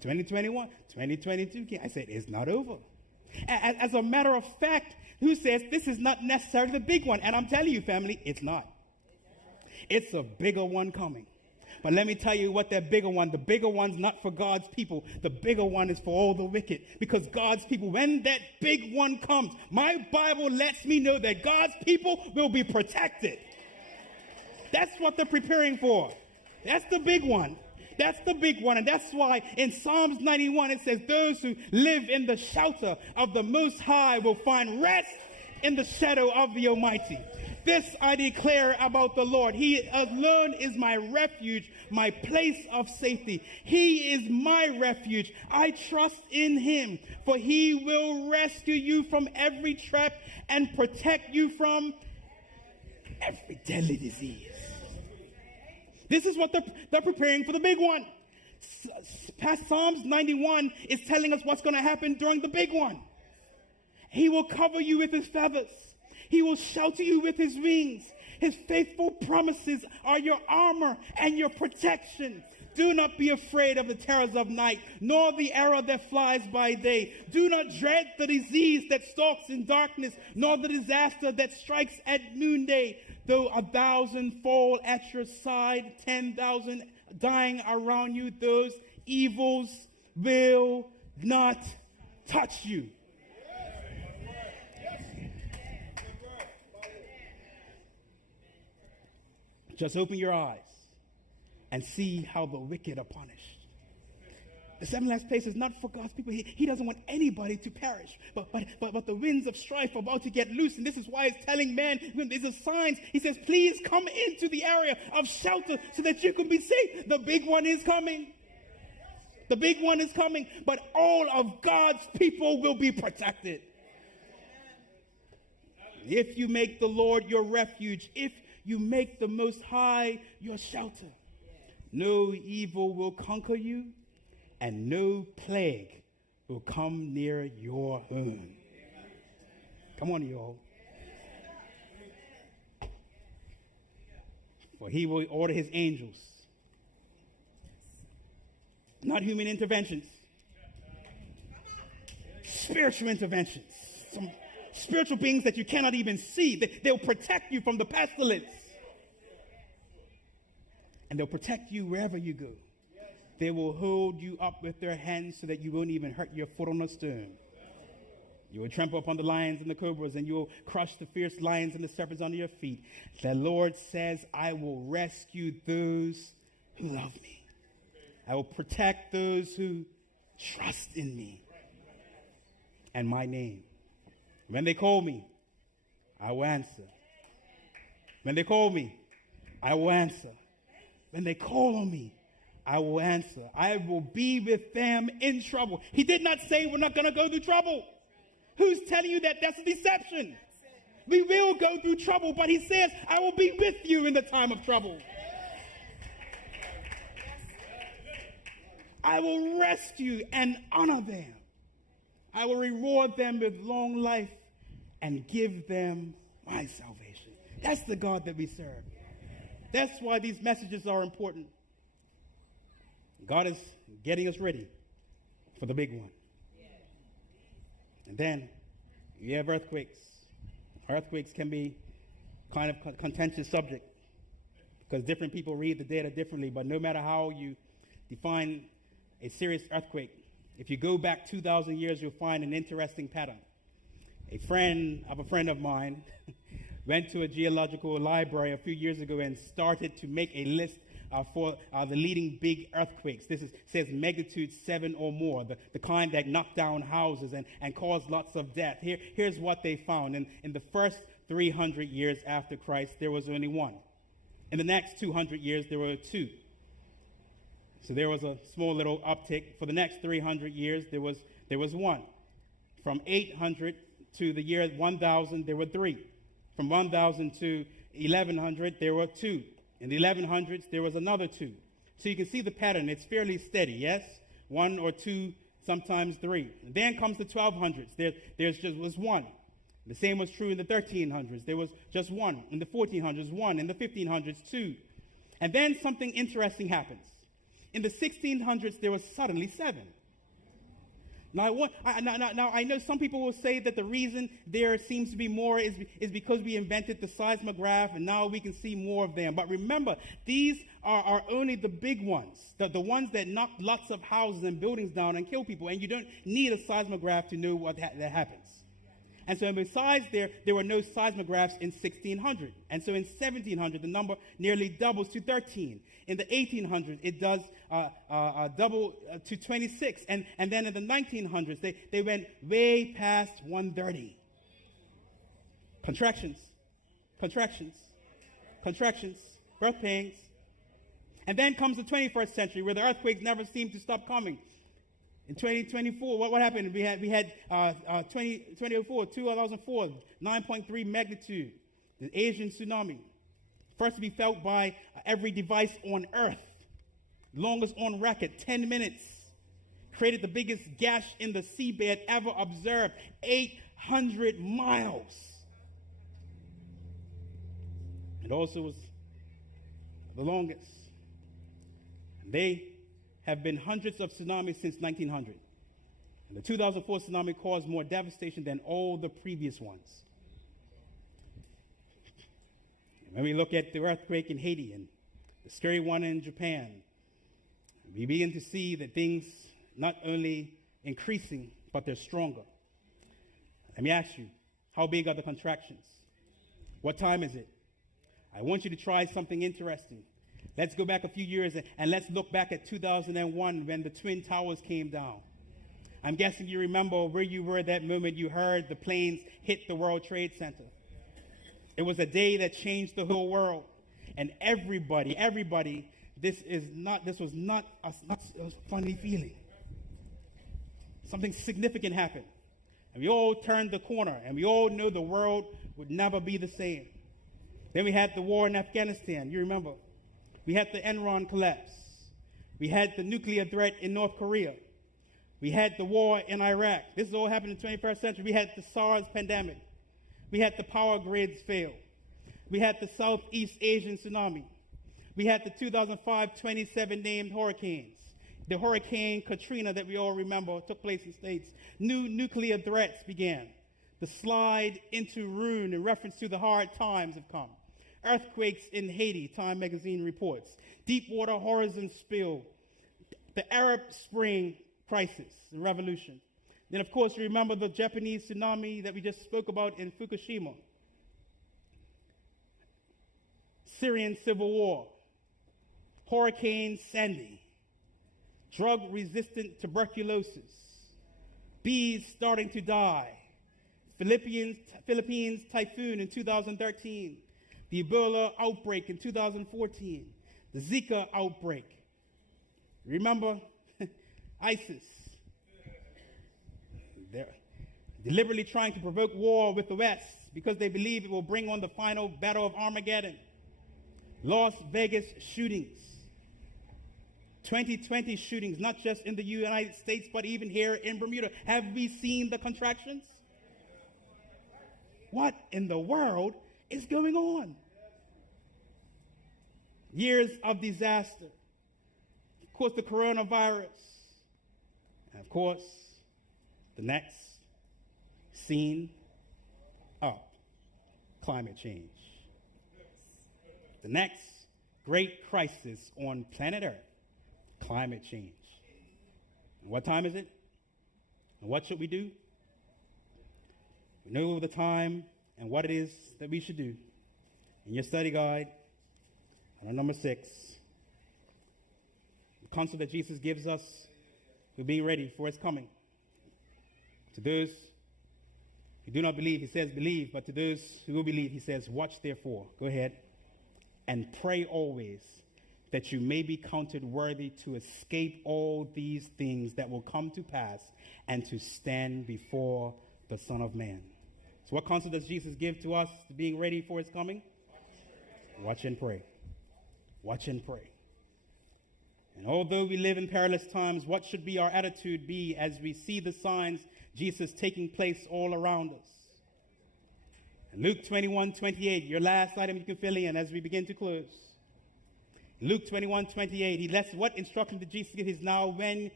2021, 2022, I said, it's not over. As a matter of fact, WHO says this is not necessarily the big one. And I'm telling you, family, it's not. It's a bigger one coming. But let me tell you what that bigger one, the bigger one's not for God's people. The bigger one is for all the wicked. Because God's people, when that big one comes, my Bible lets me know that God's people will be protected. That's what they're preparing for. That's the big one. That's the big one. And that's why in Psalms 91, it says, those who live in the shelter of the Most High will find rest in the shadow of the Almighty. This I declare about the Lord. He alone is my refuge, my place of safety. He is my refuge. I trust in him, for he will rescue you from every trap and protect you from every deadly disease. This is what they're preparing for the big one. Psalms 91 is telling us what's going to happen during the big one. He will cover you with his feathers. He will shelter you with his wings. His faithful promises are your armor and your protection. Do not be afraid of the terrors of night, nor the arrow that flies by day. Do not dread the disease that stalks in darkness, nor the disaster that strikes at noonday. Though 1,000 fall at your side, 10,000 dying around you, those evils will not touch you. Just open your eyes and see how the wicked are punished. The seven last place is not for God's people. He doesn't want anybody to perish. But the winds of strife are about to get loose. And this is why he's telling man, there's a signs. He says, please come into the area of shelter so that you can be safe. The big one is coming. The big one is coming. But all of God's people will be protected. If you make the Lord your refuge, if you make the Most High your shelter, no evil will conquer you, and no plague will come near your home. Come on, y'all. For he will order his angels Not human interventions. Spiritual interventions. Some spiritual beings that you cannot even see. They'll protect you from the pestilence. And they'll protect you wherever you go. They will hold you up with their hands so that you won't even hurt your foot on a stone. You will trample upon the lions and the cobras, and you will crush the fierce lions and the serpents under your feet. The Lord says, I will rescue those who love me. I will protect those who trust in me and my name. When they call me, I will answer. When they call me, I will answer. When they call on me, I will answer. I will be with them in trouble. He did not say we're not going to go through trouble. Who's telling you that? That's a deception. We will go through trouble, but he says, I will be with you in the time of trouble. I will rescue and honor them. I will reward them with long life and give them my salvation. That's the God that we serve. That's why these messages are important. God is getting us ready for the big one. And then you have earthquakes. Earthquakes can be kind of a contentious subject because different people read the data differently, but no matter how you define a serious earthquake, if you go back 2,000 years, you'll find an interesting pattern. A friend of mine went to a geological library a few years ago and started to make a list for the leading big earthquakes. This says magnitude 7 or more, the kind that knock down houses and cause lots of death. Here's what they found. In the first 300 years after Christ, there was only one. In the next 200 years, there were two. So there was a small little uptick. For the next 300 years, there was one. From 800 to the year 1000, there were three. From 1000 to 1100, there were two. In the 1100s, there was another two. So you can see the pattern. It's fairly steady, yes? One or two, sometimes three. And then comes the 1200s. There's just one. The same was true in the 1300s. There was just one. In the 1400s, one. In the 1500s, two. And then something interesting happens. In the 1600s, there was suddenly seven. Now, I know some people will say that the reason there seems to be more is because we invented the seismograph and now we can see more of them. But remember, these are only the big ones, the ones that knock lots of houses and buildings down and kill people. And you don't need a seismograph to know what that happens. And so besides there were no seismographs in 1600. And so in 1700, the number nearly doubles to 13. In the 1800s, it does double to 26. And then in the 1900s, they went way past 130. Contractions, birth pains. And then comes the 21st century, where the earthquakes never seem to stop coming. In 2024, what happened? We had 2004, 9.3 magnitude, the Asian tsunami. First to be felt by every device on Earth. Longest on record, 10 minutes. Created the biggest gash in the seabed ever observed, 800 miles. It also was the longest. They have been hundreds of tsunamis since 1900. And the 2004 tsunami caused more devastation than all the previous ones. When we look at the earthquake in Haiti and the scary one in Japan, we begin to see that things not only increasing, but they're stronger. Let me ask you, how big are the contractions? What time is it? I want you to try something interesting. Let's go back a few years and let's look back at 2001 when the Twin Towers came down. I'm guessing you remember where you were at that moment you heard the planes hit the World Trade Center. It was a day that changed the whole world. And everybody, this was not a funny feeling. Something significant happened. And we all turned the corner, and we all know the world would never be the same. Then we had the war in Afghanistan, you remember. We had the Enron collapse. We had the nuclear threat in North Korea. We had the war in Iraq. This all happened in the 21st century. We had the SARS pandemic. We had the power grids fail. We had the Southeast Asian tsunami. We had the 2005 27 named hurricanes. The Hurricane Katrina that we all remember took place in states. New nuclear threats began. The slide into ruin in reference to the hard times have come. Earthquakes in Haiti, Time magazine reports. Deepwater horizon spill. The Arab Spring crisis, the revolution. Then, of course, remember the Japanese tsunami that we just spoke about in Fukushima. Syrian civil war. Hurricane Sandy. Drug-resistant tuberculosis. Bees starting to die. Philippines typhoon in 2013. The Ebola outbreak in 2014. The Zika outbreak. Remember ISIS. They're deliberately trying to provoke war with the West because they believe it will bring on the final battle of Armageddon. Las Vegas shootings. 2020 shootings, not just in the United States, but even here in Bermuda. Have we seen the contractions? What in the world is going on? Years of disaster. Of course, the coronavirus. And of course, the next scene up, climate change. The next great crisis on planet Earth, climate change. And what time is it? And what should we do? We know the time and what it is that we should do. In your study guide, on number 6, the counsel that Jesus gives us for being ready for his coming. To those who do not believe, he says believe, but to those who will believe, he says watch therefore. Go ahead. And pray always that you may be counted worthy to escape all these things that will come to pass and to stand before the Son of Man. So what counsel does Jesus give to us to being ready for his coming? Watch and pray. Watch and pray. And although we live in perilous times, what should be our attitude be as we see the signs Jesus taking place all around us? And Luke 21:28, your last item you can fill in as we begin to close. Luke 21:28, he lets what instruction did Jesus give? He's now when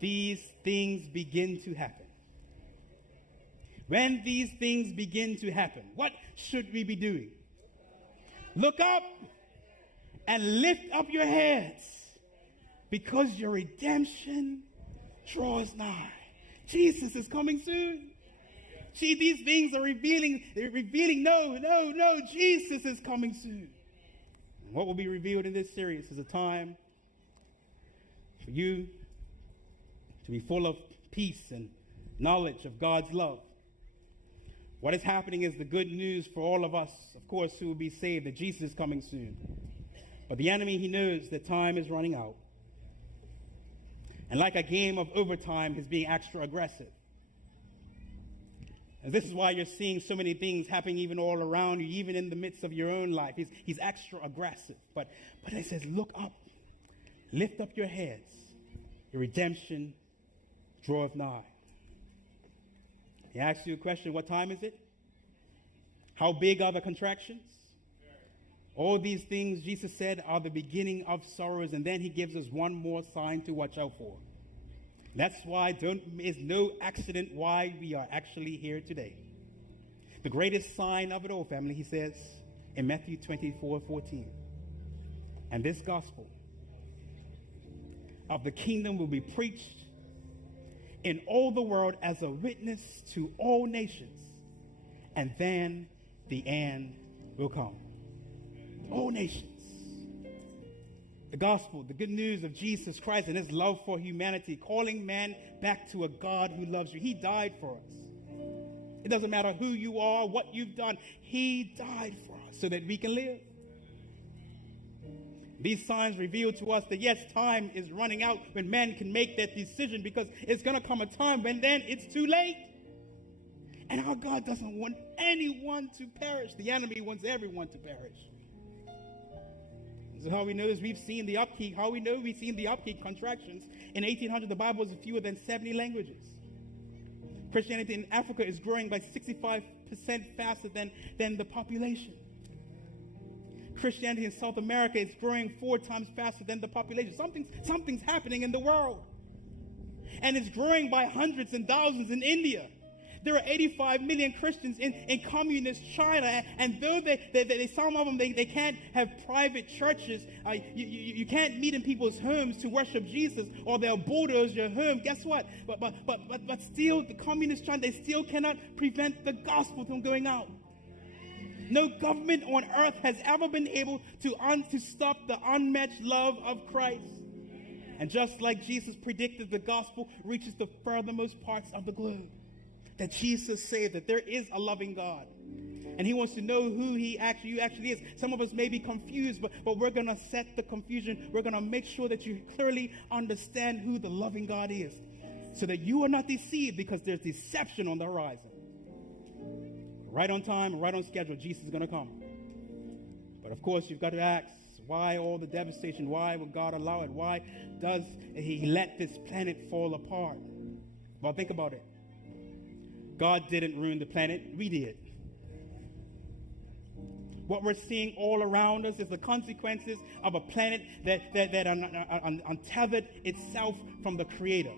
these things begin to happen. When these things begin to happen, what should we be doing? Look up and lift up your heads, because your redemption draws nigh. Jesus is coming soon. See, these things are revealing, no, Jesus is coming soon. And what will be revealed in this series is a time for you to be full of peace and knowledge of God's love. What is happening is the good news for all of us, of course, who will be saved, that Jesus is coming soon. But the enemy, he knows that time is running out. And like a game of overtime, he's being extra aggressive. And this is why you're seeing so many things happening even all around you, even in the midst of your own life. He's extra aggressive. But it says, look up, lift up your heads. Your redemption draweth nigh. He asks you a question, what time is it? How big are the contractions? All these things, Jesus said, are the beginning of sorrows. And then he gives us one more sign to watch out for. That's why it's no accident why we are actually here today. The greatest sign of it all, family, he says in Matthew 24:14. And this gospel of the kingdom will be preached in all the world as a witness to all nations. And then the end will come. All nations. The gospel, the good news of Jesus Christ and his love for humanity, calling man back to a God who loves you. He died for us. It doesn't matter who you are, what you've done. He died for us so that we can live. These signs reveal to us that yes, time is running out when man can make that decision, because it's going to come a time when then it's too late. And our God doesn't want anyone to perish. The enemy wants everyone to perish. So how we know is we've seen the upkeep. How we know we've seen the upkeep contractions. In 1800, the Bible was fewer than 70 languages. Christianity in Africa is growing by 65% faster than the population. Christianity in South America is growing 4 times faster than the population. Something's happening in the world. And it's growing by hundreds and thousands in India. There are 85 million Christians in communist China, and though some of them they can't have private churches, you can't meet in people's homes to worship Jesus, or they'll bulldoze your home. Guess what? But still, the communist China, they still cannot prevent the gospel from going out. No government on earth has ever been able to stop the unmatched love of Christ. And just like Jesus predicted, the gospel reaches the furthermost parts of the globe. That Jesus said that there is a loving God. And he wants to know who you actually is. Some of us may be confused, but we're going to set the confusion. We're going to make sure that you clearly understand who the loving God is, so that you are not deceived, because there's deception on the horizon. Right on time, right on schedule, Jesus is going to come. But of course, you've got to ask, why all the devastation? Why would God allow it? Why does he let this planet fall apart? Well, think about it. God didn't ruin the planet, we did. What we're seeing all around us is the consequences of a planet that untethered itself from the Creator.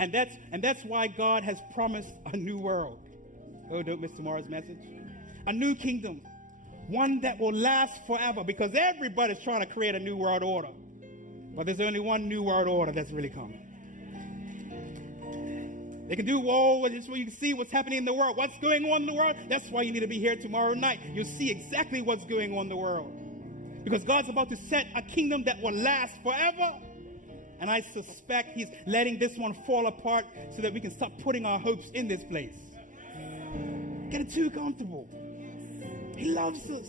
And that's why God has promised a new world. Oh, don't miss tomorrow's message. A new kingdom. One that will last forever, because everybody's trying to create a new world order. But there's only one new world order that's really coming. They can do all just so you can see what's happening in the world. What's going on in the world? That's why you need to be here tomorrow night. You'll see exactly what's going on in the world. Because God's about to set a kingdom that will last forever. And I suspect he's letting this one fall apart so that we can stop putting our hopes in this place. Getting too comfortable. He loves us.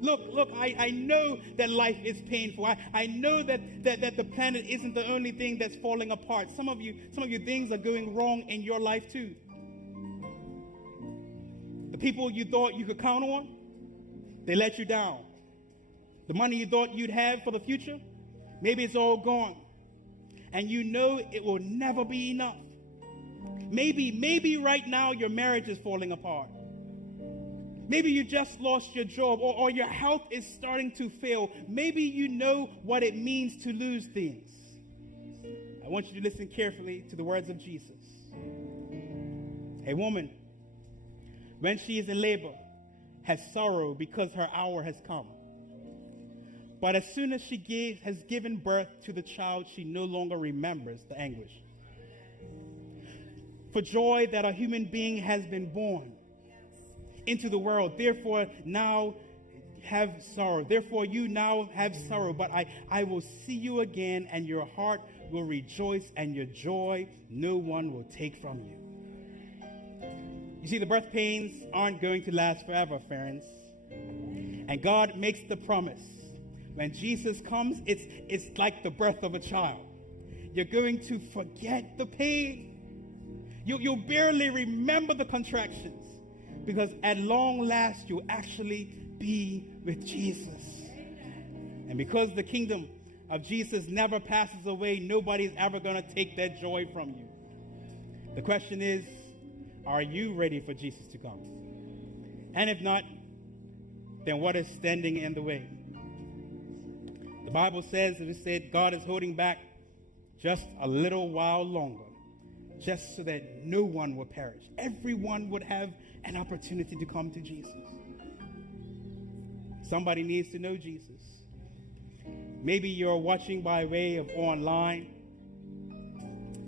Look, I know that life is painful. I know that the planet isn't the only thing that's falling apart. Some of you things are going wrong in your life too. The people you thought you could count on, they let you down. The money you thought you'd have for the future, maybe it's all gone. And you know it will never be enough. Maybe right now your marriage is falling apart. Maybe you just lost your job, or your health is starting to fail. Maybe you know what it means to lose things. I want you to listen carefully to the words of Jesus. A woman, when she is in labor, has sorrow because her hour has come. But as soon as she has given birth to the child, she no longer remembers the anguish. For joy that a human being has been born into the world, therefore now have sorrow. Therefore you now have sorrow, but I will see you again, and your heart will rejoice, and your joy no one will take from you. You see, the birth pains aren't going to last forever, friends. And God makes the promise. When Jesus comes, it's like the birth of a child. You're going to forget the pain. You'll barely remember the contractions. Because at long last, you'll actually be with Jesus. And because the kingdom of Jesus never passes away, nobody's ever going to take that joy from you. The question is, are you ready for Jesus to come? And if not, then what is standing in the way? The Bible says, God is holding back just a little while longer, just so that no one will perish. Everyone would have an opportunity to come to Jesus. Somebody needs to know Jesus. Maybe you're watching by way of online.